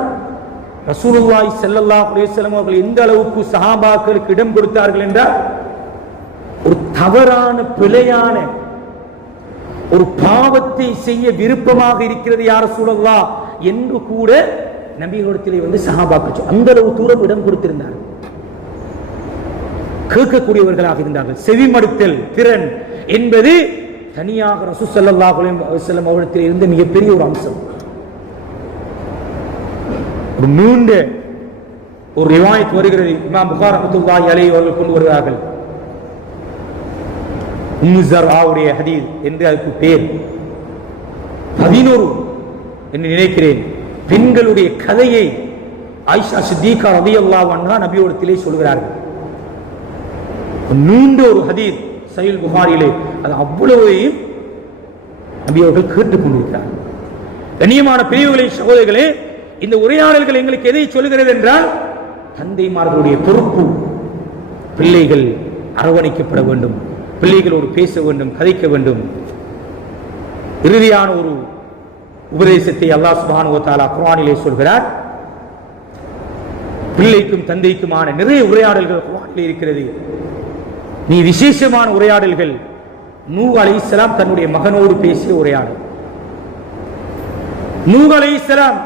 ரசூலுல்லாஹி ஸல்லல்லாஹு அலைஹி வஸல்லம் அவர்கள் எந்த அளவுக்கு சஹாபாக்களுக்கு இடம் கொடுத்தார்கள் என்றால், ஒரு தவறான பிழையான ஒரு பாவத்தை செய்ய விருப்பமாக இருக்கிறது யார் ரசூலுல்லாஹ் என்று கூட நபிகளிடத்திலே வந்து சஹாபாக்கள் அந்த அளவு தூரம் இடம் கொடுத்திருந்தார்கள். கேட்கக்கூடியவர்களாக இருந்தார்கள். செவிமடுத்தல் திறன் என்பது தனியாக ரசூல் ஸல்லல்லாஹு அலைஹி வஸல்லம் அவர்களிடத்தில் இருந்த மிகப்பெரிய ஒரு அம்சம். ஒரு நீண்ட ஒரு ரிவாயத் வருகிறது, இமாம் புகாரி ரஹ்மத்துல்லாஹி அலைஹி அவர்கள் கொண்டு வருகிறார்கள். உம்மு ஸர்ஆவுடைய ஹதீஸ் என்று அதுக்கு பேர். 11 என்று நினைக்கிறேன் பெண்களுடைய கதையை ஆயிஷா சித்திகா ரலியல்லாஹு அன்ஹா நபியோடத்திலே சொல்கிறார்கள். நீண்ட ஒரு ஹதீஸ் சஹீஹ் புகாரியிலே, அது அவ்வளவையும் நபி அவர்கள் கேட்டுக் கொண்டிருக்கிறார்கள். கண்ணியமான பெரியவர்களே, சகோதரர்களே, இந்த உரையாடல்கள் எங்களுக்கு எதை சொல்கிறது என்றால், தந்தைமார்களுடைய பொறுப்பு, பிள்ளைகள் அரவணைக்கப்பட வேண்டும், பிள்ளைகளோடு பேச வேண்டும், கதைக்க வேண்டும். இறுதியான ஒரு உபதேசத்தை அல்லாஹ் சுப்ஹானஹு வ தஆலா குர்ஆனிலே சொல்கிறார். பிள்ளைக்கும் தந்தைக்குமான நிறைய உரையாடல்கள் குர்ஆனிலே இருக்கிறது. நீ விசேஷமான உரையாடல்கள் நூஹ் அலைஹிஸ்ஸலாம் தன்னுடைய மகனோடு பேசிய உரையாடல். நூஹ் அலைஹிஸ்ஸலாம்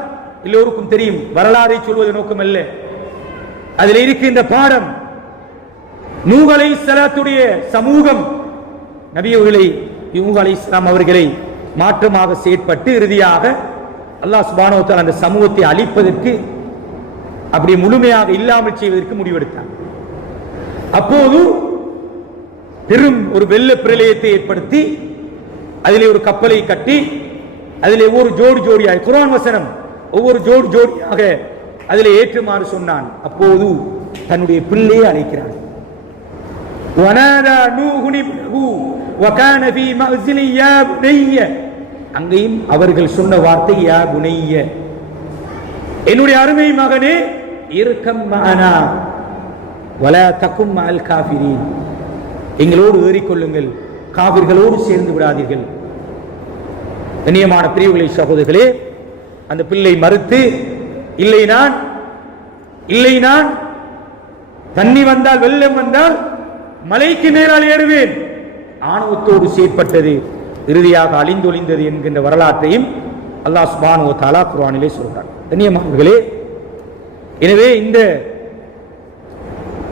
எல்லோருக்கும் தெரியும், வரலாறை சொல்வது நோக்கம் அல்ல, அதில் இருக்கின்ற பாடம். நூஹ் அலைஹிஸ்ஸலாத்துடைய சமூகம் நூஹ் அலைஹிஸ்ஸலாம் அவர்களை மாற்றமாக செயற்பட்டு இறுதியாக அல்லாஹ் சுப்ஹானஹு வ தஆலா அந்த சமூகத்தை அழிப்பதற்கு, அப்படி முழுமையாக இல்லாமல் செய்வதற்கு முடிவெடுத்தார். அப்போது பெரும் ஒரு வெள்ள பிரளயத்தை ஏற்படுத்தி அதிலே ஒரு கப்பலை கட்டி அதிலே ஒரு ஜோடியாய் குர்ஆன் வசனம் ஒவ்வொரு ஜோடியாக அதில் ஏற்றுமாறு சொன்னான். அப்போது தன்னுடைய பிள்ளையை அழைக்கிறான். அங்கேயும் அவர்கள் சொன்ன வார்த்தை யா புனைய, என்னுடைய அருமை மகனே இருக்கம் மகனா வலா தக்கும் மஅல் காஃபிரீன், எங்களோடு ஏறிக்கொள்ளுங்கள், காபிர்களோடு சேர்ந்து விடாதீர்கள். கண்ணியமான பிரிவுகளை சகோதரர்களே, அந்த பிள்ளை மறுத்து இல்லை நான் தண்ணி வந்தால் வெள்ளம் வந்தால் மலைக்கு நேரால் ஏறுவேன், ஆணவத்தோடு செயற்பட்டது, இறுதியாக அழிந்தொழிந்தது என்கின்ற வரலாற்றையும் அல்லாஹ் சுப்ஹானஹு வ தஆலா குர்ஆனிலே சொல்கிறார். கண்ணியமானவர்களே, எனவே இந்த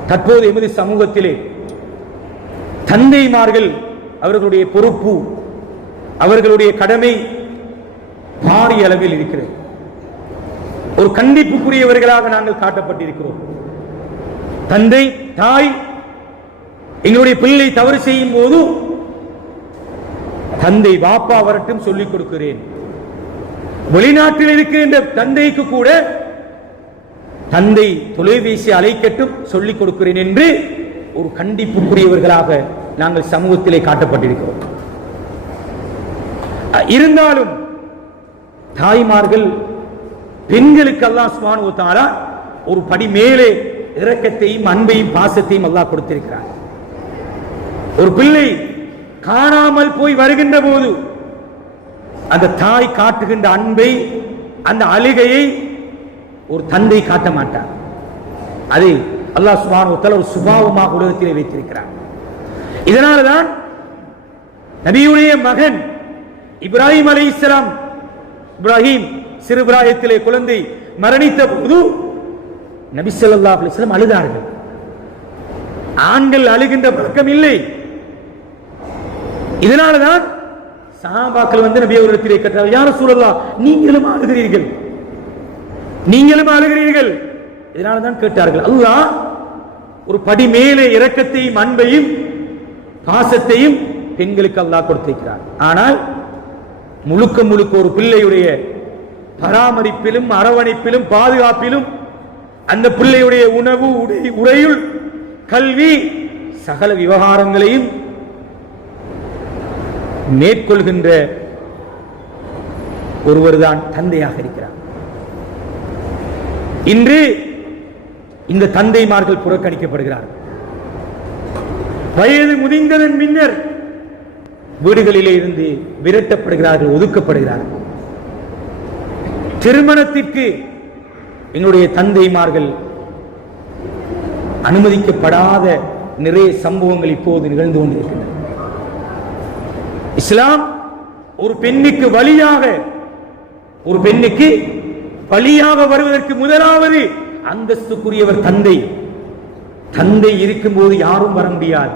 தற்போது எமது சமூகத்திலே தந்தைமார்கள் அவர்களுடைய பொறுப்பு, அவர்களுடைய கடமை பாரிய அளவில் இருக்கிறது. ஒரு கண்டிப்புக்குரியவர்களாக நாங்கள் காட்டப்பட்டிருக்கிறோம். தந்தை தாய் எங்களுடைய பிள்ளை தவறு செய்யும் போது தந்தை பாப்பா வரட்டும் சொல்லிக் கொடுக்கிறேன். வெளிநாட்டில் இருக்கின்ற தந்தைக்கு கூட தந்தை தொலைபேசி அழைக்கட்டும் சொல்லிக் கொடுக்கிறேன் என்று ஒரு கண்டிப்புக்குரியவர்களாக நாங்கள் சமூகத்திலே காட்டப்பட்டிருக்கிறோம். இருந்தாலும் தாய்மார்கள் பெண்களுக்கு அல்லாஹ் சுப்ஹானஹு வ தஆலா ஒரு படி மேலே இரக்கத்தையும் அன்பையும் பாசத்தையும் அல்லாஹ் கொடுத்திருக்கிறார். ஒரு பிள்ளை காணாமல் போய் வருகின்ற போது அந்த தாய் காட்டுகின்ற அன்பை, அந்த அழுகையை ஒரு தந்தை காட்ட மாட்டார். அதை அல்லாஹ் சுப்ஹானஹு வ தஆலா ஒரு சுபாவமாக உலகத்திலே வைத்திருக்கிறார். இதனால்தான் நபியுடைய மகன் இப்ராஹிம் அலைஹிஸ்ஸலாம், இப்ராஹிம் சிறு பிராயத்திலே குழந்தை மரணித்த போது நபி ஸல்லல்லாஹு அலைஹி வஸல்லம் அழுதார்கள். ஆண்கள் அழுகின்ற பழக்கம் இல்லை. இதனால்தான் சஹாபாக்கள் நபி அவர்களிடத்திலே கேட்டார்கள், யா ரசூலல்லாஹ் நீங்களும் அழுகிறீர்கள். இதனால்தான் கேட்டார்கள். அல்லாஹ் ஒரு படி மேலே இரக்கத்தையும் அன்பையும் பாசத்தையும் பெண்களுக்கு அல்லாஹ் கொடுத்திருக்கிறார். ஆனால் முழுக்க ஒரு பிள்ளையுடைய பராமரிப்பிலும் அரவணைப்பிலும் பாதுகாப்பிலும் அந்த பிள்ளையுடைய உணவு உடையுள் கல்வி சகல விவகாரங்களையும் மேற்கொள்கின்ற ஒருவர்தான் தந்தையாக இருக்கிறார். இன்று இந்த தந்தைமார்கள் புறக்கணிக்கப்படுகிறார்கள். வயது முதிர்ந்ததன் பின்னர் வீடுகளிலே இருந்து விரட்டப்படுகிறார்கள், ஒதுக்கப்படுகிறார்கள். திருமணத்திற்கு எங்களுடைய தந்தைமார்கள் அனுமதிக்கப்படாத நிறைய சம்பவங்கள் இப்போது நிகழ்ந்து கொண்டிருக்கின்றன. இஸ்லாம் ஒரு பெண்ணுக்கு வருவதற்கு முதலாவது அந்தஸ்துக்குரியவர் தந்தை. தந்தை இருக்கும் போது யாரும் வர முடியாது.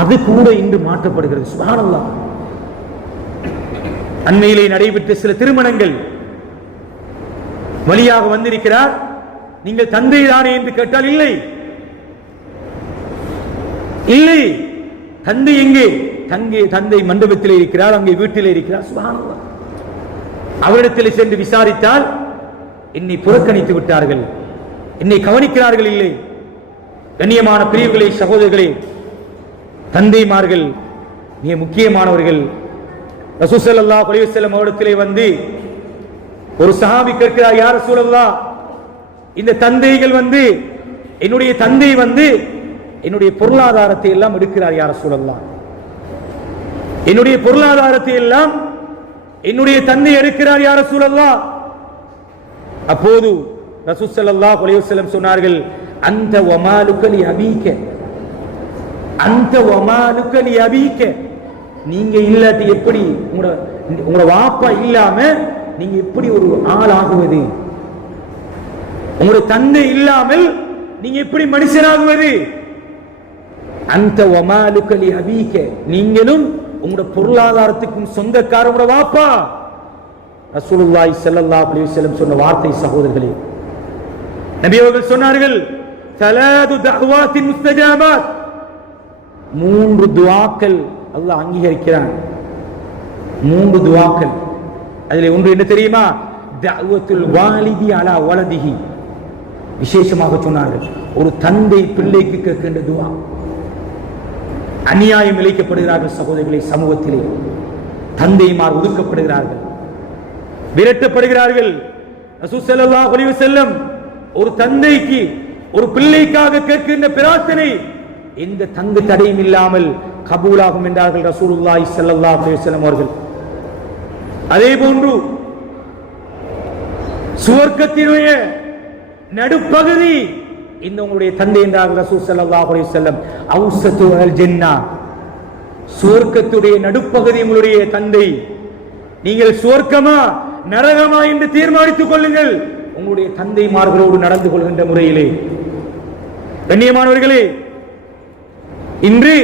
அது கூட இன்று மாற்றப்படுகிறது. சுப்ஹானல்லாஹ். அண்மையிலே நடைபெற்ற சில திருமணங்கள் வழியாக வந்திருக்கிறார். நீங்கள் தந்தை தானே என்று கேட்டால் இல்லை. தந்தை எங்கே? தந்தை மண்டபத்தில் இருக்கிறார், அங்கே வீட்டில் இருக்கிறார். சுப்ஹானல்லாஹ். அவரிடத்தில் சென்று விசாரித்தால் என்னை புறக்கணித்து விட்டார்கள், என்னை கவனிக்கிறார்கள் இல்லை. கண்ணியமான பிரிவுகளே, சகோதரர்களே, தந்தைமார்கள் மிக முக்கியமானவர்கள். ரசூல் ஸல்லல்லாஹு அலைஹி வஸல்லம் அவரிடத்திலே வந்து ஒரு சஹாபி கேட்கிறார், யா ரசூலல்லாஹ், இந்த தந்தைகள் என்னுடைய தந்தை என்னுடைய பொருளாதாரத்தை எல்லாம் எடுக்கிறார். யா ரசூலல்லாஹ், என்னுடைய பொருளாதாரத்தை எல்லாம் என்னுடைய தந்தை எடுக்கிறார். யா ரசூலல்லாஹ். அப்போது ரசூல் ஸல்லல்லாஹு அலைஹி வஸல்லம் சொன்னார்கள், அந்த வமாலுக லி அபீக, அந்த வமாலுக லி அபீக, நீங்க இல்லாட்டி எப்படி உங்களோட வாப்பா இல்லாம நீங்க எப்படி ஒரு ஆள் ஆகுவது? உங்களுடைய தந்தை இல்லாமல் நீங்க எப்படி மனுஷனாகுவது? அந்த வமாலுக லி அபீக, நீங்களும் உங்களோட பொருளாதாரத்துக்கும் சொந்தக்காரர் உங்களோட வாப்பா. ரசூலுல்லாஹி ஸல்லல்லாஹு அலைஹி வஸல்லம் சொன்ன வார்த்தை சகோதரர்களே, நபி அவர்கள் சொன்னார்கள், ثلاث دعوات مستجابات, 3 துஆக்கள் அல்லாஹ் அங்கீகரிக்கிறான். 3 துஆக்கள். அதிலே ஒன்று என்ன தெரியுமா? தஅவத்துல் வாலிதி அலா வலதிஹி. விசேஷமாக சொன்னார்கள், ஒரு தந்தை பிள்ளைக்கு கேட்கின்ற துஆ. அநியாயம் இழைக்கப்படுகிறார்கள் சகோதரர்களே, சமூகத்திலே தந்தைமார் ஒதுக்கப்படுகிறார்கள், விரட்டப்படுகிறார்கள். ரசூல் ஸல்லல்லாஹு அலைஹி வஸல்லம் ஒரு தந்தைக்கு ஒரு பிள்ளைக்காக கேட்கின்ற பிரார்த்தனை எந்த தங்கு தடையும் இல்லாமல் கபூலாகும் என்றார்கள் ரசூலுல்லாஹி ஸல்லல்லாஹு அலைஹி வஸல்லம் அவர்கள். அதே போன்று சுவர்க்கத்தினுடைய நடுப்பகுதி இந்த உங்களுடைய தந்தை என்றார்கள் ரசூல் ஸல்லல்லாஹு அலைஹி வஸல்லம். அவுஸது அல் ஜன்னah, சுவர்க்கத்துடைய நடுப்பகுதி உங்களுடைய தந்தை. நீங்கள் சுவர்க்கமா நரகமா என்று தீர்மானித்துக் கொள்ளுங்கள் உங்களுடைய தந்தைமார்களோடு நடந்து கொள்கின்ற முறையிலே. கண்ணியமானவர்களே, இன்று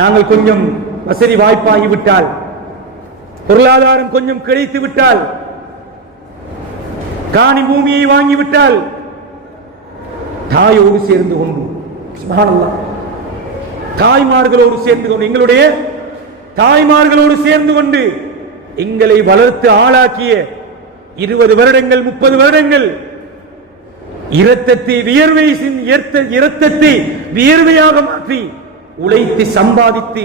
நாங்கள் கொஞ்சம் வசதி வாய்ப்பாகிவிட்டால், பொருளாதாரம் கொஞ்சம் கிடைத்து விட்டால், காணி பூமியை வாங்கிவிட்டால், தாயோடு சேர்ந்து கொண்டு, சுப்ஹானல்லாஹ், தாய்மார்களோடு சேர்ந்து கொண்டு, எங்களுடைய தாய்மார்களோடு சேர்ந்து கொண்டு எங்களை வளர்த்து ஆளாக்கிய 20 வருடங்கள் 30 வருடங்கள் இரத்தத்தை வியர்வையாக மாற்றி உழைத்து சம்பாதித்து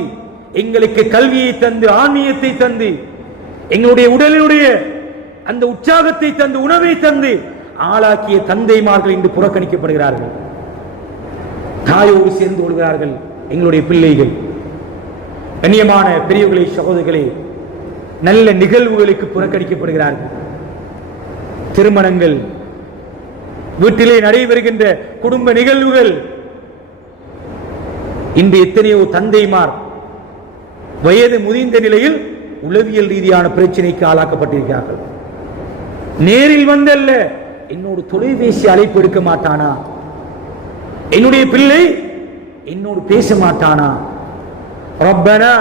எங்களுக்கு கல்வியை தந்து ஆன்மீகத்தை தந்து எங்களுடைய உடலினுடைய அந்த உற்சாகத்தை தந்து உணவை தந்து ஆளாக்கிய தந்தைமார்கள் இன்று புறக்கணிக்கப்படுகிறார்கள். தாயோடு சேர்ந்து கொள்கிறார்கள் எங்களுடைய பிள்ளைகள். கண்ணியமான பெரியவர்களே, சகோதரர்களே, நல்ல நிகழ்வுகளுக்கு புறக்கணிக்கப்படுகிறார்கள். திருமணங்கள், வீட்டிலே நடைபெறுகின்ற குடும்ப நிகழ்வுகள், இன்று எத்தனையோ தந்தைமார் வயது முதிர்ந்த நிலையில் உளவியல் ரீதியான பிரச்சனைக்கு ஆளாக்கப்பட்டிருக்கிறார்கள். நேரில் வந்தல்ல, என்னோடு தொலைபேசி அழைப்பு எடுக்க மாட்டானா, என்னுடைய பிள்ளை என்னோடு பேச மாட்டானா, ரப்பனா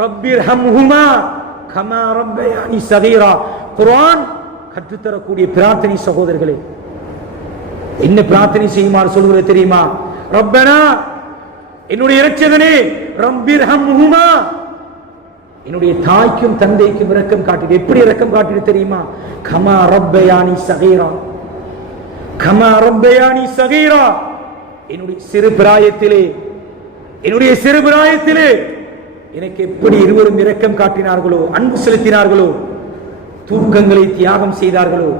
ரப்பிர்ஹம்ஹுமா கமா ரப்பயானி ஸகீரா. குர்ஆன் கற்றுத்தரக்கூடிய பிரார்த்தனை சகோதரர்களே. என்ன பிரார்த்தனை செய்யுமாறு சொல்கிறது தெரியுமா? ரப்பனா, என்னுடைய இரட்சகனே, ரப்பிர்ஹம்ஹுமா, என்னுடைய தாய்க்கும் தந்தைக்கும் இரக்கம் காட்டிடு. எப்படி இரக்கம் காட்டிடு தெரியுமா? கமா ரப்பயானி ஸகீரா, கமா ரப்பயானி ஸகீரா. என்னுடைய சிறு பிராயத்திலே எனக்கு எப்படி இருவரும் இரக்கம் காட்டினார்களோ, அன்பு செலுத்தினார்களோ, தூக்கங்களை தியாகம் செய்தார்களோ,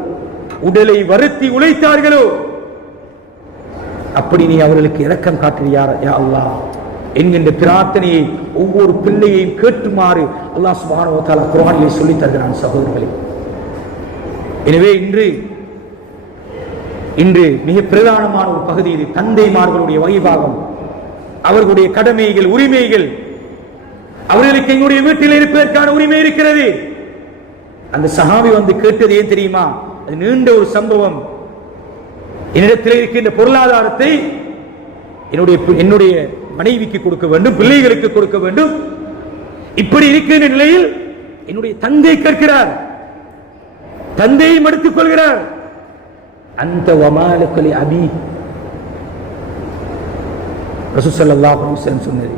உடலை வருத்தி உழைத்தார்களோ, அப்படி நீ அவர்களுக்கு இரக்கம் காட்டுறியார் யா அல்லாஹ் என்கின்ற பிரார்த்தனையை ஒவ்வொரு பிள்ளையையும் கேட்டுமாறு அல்லாஹ் சுப்ஹானஹு வ தஆலா குர்ஆனிலே சொல்லித் தருகிறான் சகோதரர்களே. எனவே இன்று மிக பிரதானமான ஒரு பகுதி இது. தந்தைமார்களுடைய வகைபாகம், அவர்களுடைய கடமைகள், உரிமைகள். அவர்களுக்கு எங்களுடைய வீட்டில் இருப்பதற்கான உரிமை இருக்கிறது. அந்த சஹாபி வந்து கேட்டது ஏன் தெரியுமா? அது நீண்ட ஒரு சம்பவம். என்னிடத்தில் இருக்கின்ற பொருளாதாரத்தை என்னுடைய மனைவிக்கு கொடுக்க வேண்டும், பிள்ளைகளுக்கு கொடுக்க வேண்டும். இப்படி இருக்கின்ற நிலையில் என்னுடைய தந்தை கேட்கிறார், தந்தையும் எடுத்துக் கொள்கிறார். அந்த வமாலக்கலி அபி, ரசூல் ஸல்லல்லாஹு அலைஹி வஸல்லம் சொன்னது,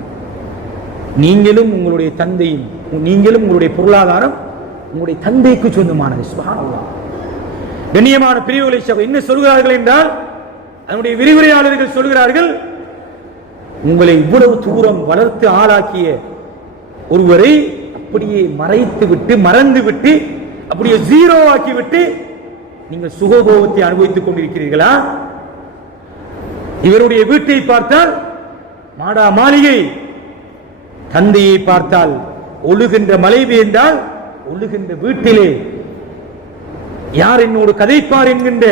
நீங்களும் உங்களுடைய தந்தையும், நீங்களும் உங்களுடைய பொருளாதாரம் உங்களுடைய தந்தைக்கு சொந்தமானது. சுப்ஹானல்லாஹ். கண்ணியமான பிரிவுகளை என்ன சொல்கிறார்கள் என்றால், அதனுடைய விரிவுரையாளர்கள் சொல்கிறார்கள், உங்களை இவ்வளவு தூரம் வளர்த்து ஆளாக்கிய ஒருவரை அப்படியே மறைத்து விட்டு, மறந்து விட்டு, அப்படியே ஜீரோ ஆக்கி விட்டு நீங்கள் சுகபோகத்தை அனுபவித்துக் கொண்டிருக்கிறீர்களா? இவருடைய வீட்டை பார்த்தால் மாடா மாளிகை, தந்தையை பார்த்தால் ஒழுகின்ற மழை பெய்ந்தால் ஒழுகின்ற வீட்டிலே யார் என்னோடு கதைப்பார் என்கின்ற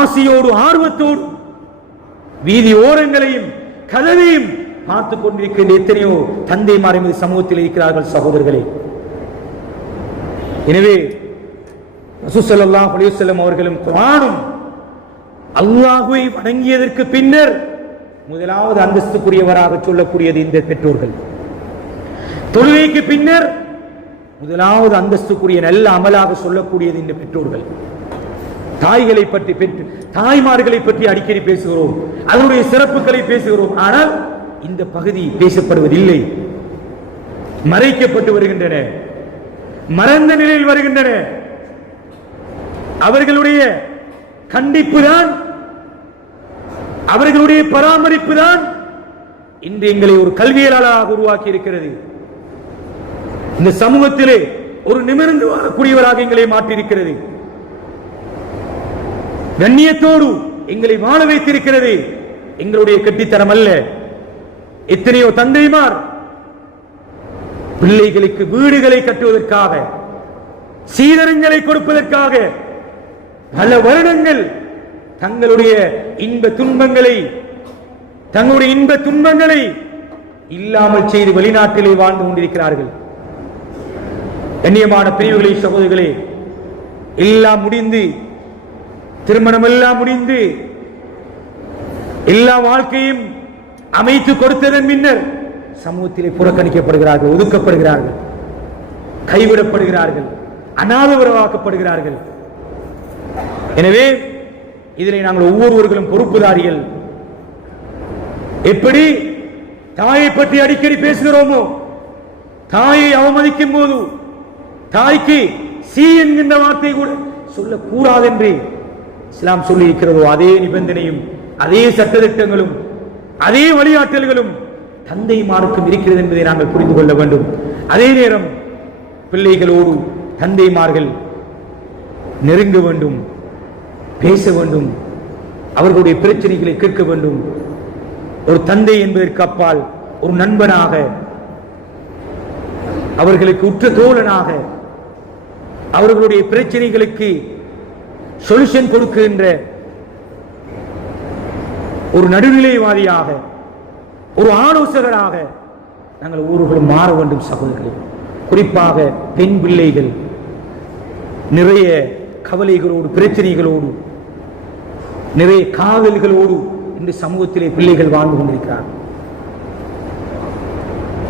ஆசையோடு ஆர்வத்தோடு வீதி ஓரங்களையும் கதவையும் பார்த்துக் கொண்டிருக்கின்ற எத்தனையோ தந்தைமார் எமது சமூகத்தில் இருக்கிறார்கள் சகோதரர்களே. எனவே ரசூல் ஸல்லல்லாஹு அலைஹி வஸல்லம் அவர்களும் குர்ஆனும் அல்லாஹ்வை வணங்கியதற்கு பின்னர் முதலாவது அந்தஸ்துக்குரியவராக சொல்லக்கூடியது இந்த பெற்றோர்கள். தொழுகைக்கு பின்னர் முதலாவது அந்தஸ்துக்குரிய நல்ல அமலாக சொல்லக்கூடியது இந்த பெற்றோர்கள். தாய்களை பற்றி, தாய்மார்களை பற்றி அடிக்கடி பேசுகிறோம், அதனுடைய சிறப்புகளை பேசுகிறோம். ஆனால் இந்த பகுதி பேசப்படுவதில்லை, மறைக்கப்பட்டு வருகின்றன, மறந்த நிலையில் வருகின்றன. அவர்களுடைய கண்டிப்பு தான், அவர்களுடைய பராமரிப்பு தான் இன்று எங்களை ஒரு கல்வியலாளராக உருவாக்கி இருக்கிறது. இந்த சமூகத்திலே ஒரு நிமிர்ந்து வாழக்கூடியவராக எங்களை மாற்றியிருக்கிறது. கண்ணியத்தோடு எங்களை வாழ வைத்திருக்கிறது. எங்களுடைய கெட்டித்தனம் அல்ல. எத்தனையோ தந்தைமார் பிள்ளைகளுக்கு வீடுகளை கட்டுவதற்காக, சீதனங்களை கொடுப்பதற்காக பல வருடங்கள் தங்களுடைய இன்ப துன்பங்களை இல்லாமல் செய்து வெளிநாட்டிலே வாழ்ந்து கொண்டிருக்கிறார்கள். கண்ணியமான பிரிவுகளை, சகோதரர்களே, எல்லாம் முடிந்து, திருமணம் எல்லாம் முடிந்து, எல்லா வாழ்க்கையும் அமைத்து கொடுத்ததன் பின்னர் சமூகத்திலே புறக்கணிக்கப்படுகிறார்கள், ஒதுக்கப்படுகிறார்கள், கைவிடப்படுகிறார்கள், அநாதவரவாக்கப்படுகிறார்கள். எனவே இதில் நாங்கள் ஒவ்வொருவர்களும் பொறுப்புதாரிகள். எப்படி தாயை பற்றி அடிக்கடி பேசுகிறோமோ, தாயை அவமதிக்கும் போது தாய்க்கு சி என்கின்ற வார்த்தை கூட சொல்லக்கூடாது என்று இஸ்லாம் சொல்லி இருக்கிறதோ, அதே நிபந்தனையும் அதே சட்டத்திட்டங்களும் அதே வழிகாட்டல்களும் தந்தைமாருக்கும் இருக்கிறது என்பதை நாங்கள் புரிந்து கொள்ள வேண்டும். அதே நேரம் பிள்ளைகளோடு தந்தைமார்கள் நெருங்க வேண்டும், பேச வேண்டும், அவர்களுடைய பிரச்சனைகளை கேட்க வேண்டும். ஒரு தந்தை என்பதற்கு அப்பால் ஒரு நண்பனாக, அவர்களுக்கு உற்ற தோழனாக, அவர்களுடைய பிரச்சனைகளுக்கு சொல்யூஷன் கொடுக்கின்ற ஒரு நடுநிலைவாதியாக, ஒரு ஆலோசகராக நாங்கள் ஒவ்வொருவரும் மாற வேண்டும் சகோதரர்களே. குறிப்பாக பெண் பிள்ளைகள் நிறைய கவலைகளோடு, பிரச்சனைகளோடு, நிறைய காதல்களோடு இந்த சமூகத்திலே பிள்ளைகள் வாழ்ந்து கொண்டிருக்கிறார்கள்.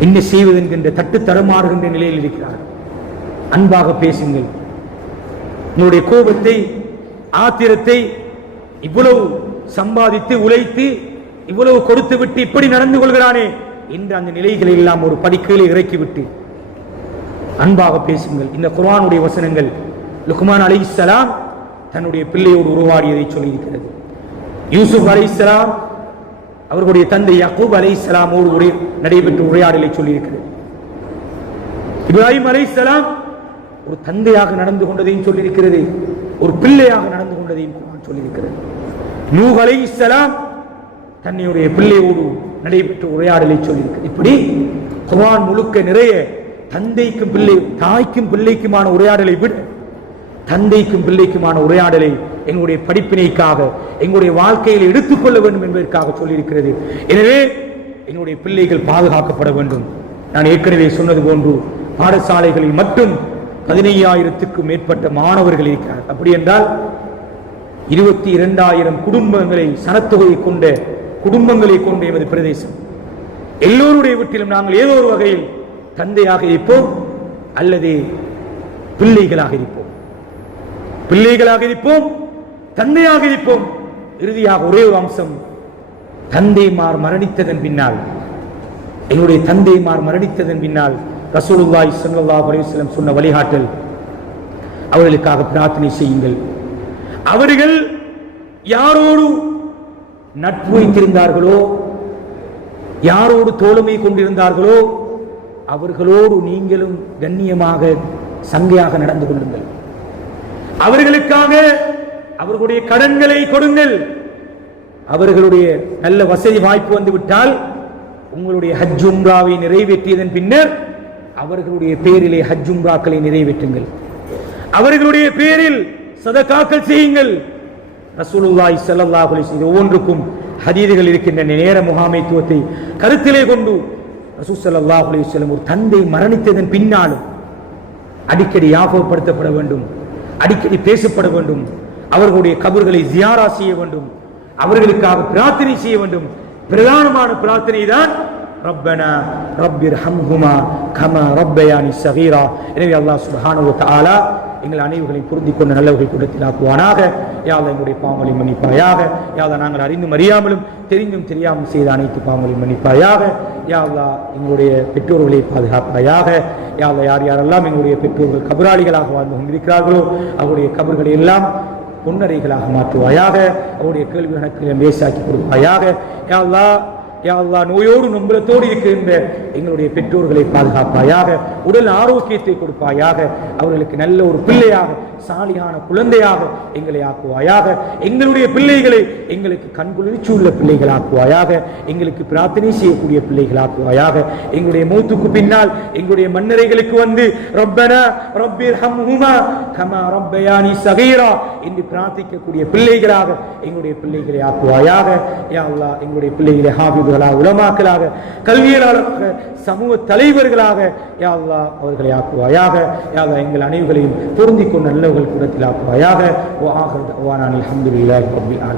என்ன செய்வது என்கின்ற தட்டு தடுமாறுகின்ற நிலையில் இருக்கிறார்கள். அன்பாக பேசுங்கள். உங்களுடைய கோபத்தை, ஆத்திரத்தை, இவ்வளவு சம்பாதித்து உழைத்து இவ்வளவு கொடுத்து விட்டு இப்படி நடந்து கொள்கிறானே என்று அந்த நிலைகளை எல்லாம் ஒரு படிக்கீழே இறக்கிவிட்டு அன்பாக பேசுங்கள். இந்த குர்ஆனுடைய வசனங்கள் லுக்மான் அலைஹிஸ்ஸலாம் தன்னுடைய பிள்ளையோடு உருவாடியதை சொல்லியிருக்கிறது. யூசுப் அலைஹிஸ்ஸலாம் அவர்களுடைய தந்தை யாக்கூப் அலைஹிஸ்ஸலாமோடு நடைபெற்ற உரையாடலை சொல்லியிருக்கிறது. இப்ராஹிம் அலைஹிஸ்ஸலாம் ஒரு தந்தையாக நடந்து கொண்டதையும் சொல்லியிருக்கிறது, ஒரு பிள்ளையாக நடந்து கொண்டதையும் குர்ஆன் சொல்லியிருக்கிறது. நூஹ் அலைஹிஸ்ஸலாம் தன்னுடைய பிள்ளையோடு நடைபெற்ற உரையாடலை சொல்லியிருக்கிறது. இப்படி குர்ஆன் முழுக்க நிறைய தந்தைக்கும் பிள்ளை, தாய்க்கும் பிள்ளைக்குமான உரையாடலை விட தந்தைக்கும் பிள்ளைக்குமான உரையாடலை எங்களுடைய படிப்பினைக்காக, எங்களுடைய வாழ்க்கையில் எடுத்துக்கொள்ள வேண்டும் என்பதற்காக சொல்லியிருக்கிறது. எனவே எங்களுடைய பிள்ளைகள் பாதுகாக்கப்பட வேண்டும். நான் ஏற்கனவே சொன்னது போன்று பாடசாலைகளில் மட்டும் 15,000க்கும் மேற்பட்ட மாணவர்கள் இருக்கிறார். அப்படி என்றால் 22,000 குடும்பங்களை, சனத்தொகையை கொண்ட குடும்பங்களை கொண்ட எமது பிரதேசம். எல்லோருடைய வீட்டிலும் நாங்கள் ஏதோ ஒரு வகையில் தந்தையாக இருப்போம் அல்லது பிள்ளைகளாக இருப்போம், தந்தையாக இருப்போம். இறுதியாக ஒரே ஒரு அம்சம், தந்தைமார் மரணித்ததன் பின்னால், என்னுடைய தந்தைமார் மரணித்ததன் பின்னால் ரசூலுல்லாஹி ஸல்லல்லாஹு அலைஹி வஸல்லம் சொன்ன வழிகாட்டல், அவர்களுக்காக பிரார்த்தனை செய்யுங்கள். அவர்கள் யாரோடு நட்பு வைத்திருந்தார்களோ, யாரோடு தோழமை கொண்டிருந்தார்களோ, அவர்களோடு நீங்களும் கண்ணியமாக சங்கையாக நடந்து கொள்ளுங்கள். அவர்களுக்காக அவர்களுடைய கடன்களை கொடுங்கள். அவர்களுடைய நல்ல வசதி வாய்ப்பு வந்துவிட்டால் உங்களுடைய ஹஜ் உம்ராவை நிறைவேற்றியதன் பின்னர் அவர்களுடைய பேரிலே ஹஜ் உம்ராக்களை நிறைவேற்றுங்கள். அவர்களுடைய பேரில் சதகாக்கள் செய்யுங்கள். ரசூலுல்லாஹி ஸல்லல்லாஹு அலைஹி வஸல்லம் ஒவ்வொன்றுக்கும் ஹதீதுகள் இருக்கின்ற நேர முகாமைத்துவத்தை கருத்திலே கொண்டு ரசூல் ஸல்லல்லாஹு அலைஹி வஸல்லம் ஒரு தந்தை மரணித்ததன் பின்னாலும் அடிக்கடி ஞாபகப்படுத்தப்பட வேண்டும், அடிக்கடி பேசப்பட வேண்டும். அவர்களுடைய கபர்களை ஜியாரா செய்ய வேண்டும், அவர்களுக்காக பிரார்த்தனை செய்ய வேண்டும். பிரதானமான பிரார்த்தனை தான் ரப்பனா ரப்பிர்ஹம்ஹுமா கமா ரப்பயானி ஸகீரா. எனவே அல்லாஹ் சுப்ஹானஹு வ தஆலா எங்கள் அனைவர்களையும் பொருந்திக் கொண்ட நல்லவர்கள் கூட்டத்தில் ஆக்குவானாக. யா அல்லாஹ் எங்களுடைய பாவங்களை மன்னிப்பாயாக. யா அல்லாஹ் நாங்கள் அறிந்தும் அறியாமலும் தெரிந்தும் தெரியாமல் செய்த அனைத்து பாவங்களையும் மன்னிப்பாயாக. யா அல்லாஹ் எங்களுடைய பெற்றோர்களை பாதுகாப்பாயாக. யா அல்லாஹ் யார் யாரெல்லாம் எங்களுடைய பெற்றோர்கள் கபராளிகளாக வாழ்ந்து கொண்டிருக்கிறார்களோ அவருடைய கபர்களை எல்லாம் பொன்னரைகளாக மாற்றுவாயாக. அவருடைய கேள்வி கணக்கு லேசாக்கி கொடுப்பாயாக. யா அல்லாஹ் யா அல்லாஹ் நோயோடு நொம்பலத்தோடு இருக்கின்ற எங்களுடைய பெற்றோர்களை பாதுகாப்பாயாக. உடல் ஆரோக்கியத்தை கொடுப்பாயாக. அவர்களுக்கு நல்ல ஒரு பிள்ளையாக சாலியான குழந்தையாக எங்களை ஆக்குவாயாக. எங்களுடைய பிள்ளைகளை எங்களுக்கு கண்குளிர்ச்சி உள்ள பிள்ளைகள் ஆக்குவாயாக. எங்களுக்கு பிரார்த்தனை செய்யக்கூடிய பிள்ளைகள் ஆக்குவாயாக. எங்களுடைய மௌத்துக்கு பின்னால் எங்களுடைய மன்னரைகளுக்கு வந்து ரப்பனா ரப்பிர்ஹம்ஹுமா கமா ரப்பயானி ஸகீரா என்று பிரார்த்திக்கக்கூடிய பிள்ளைகளாக எங்களுடைய பிள்ளைகளை ஆக்குவாயாக. யா அல்லாஹ் எங்களுடைய பிள்ளைகளை ஹாஃபிதுகளாக, உலமாக்களாக, கல்வியாளர்களாக, சமூக தலைவர்களாக யா அல்லாஹ் அவர்களை ஆக்குவாயாக. யா அல்லாஹ் எங்கள் அனைவர்களையும் பொருந்திக் கொண்ட நல்லவர்கள் கூடத்தில் ஆக்குவாயாக. வ ஆகிரு தஅவானா அல்ஹம்துலில்லாஹி ரப்பில் ஆலமீன்.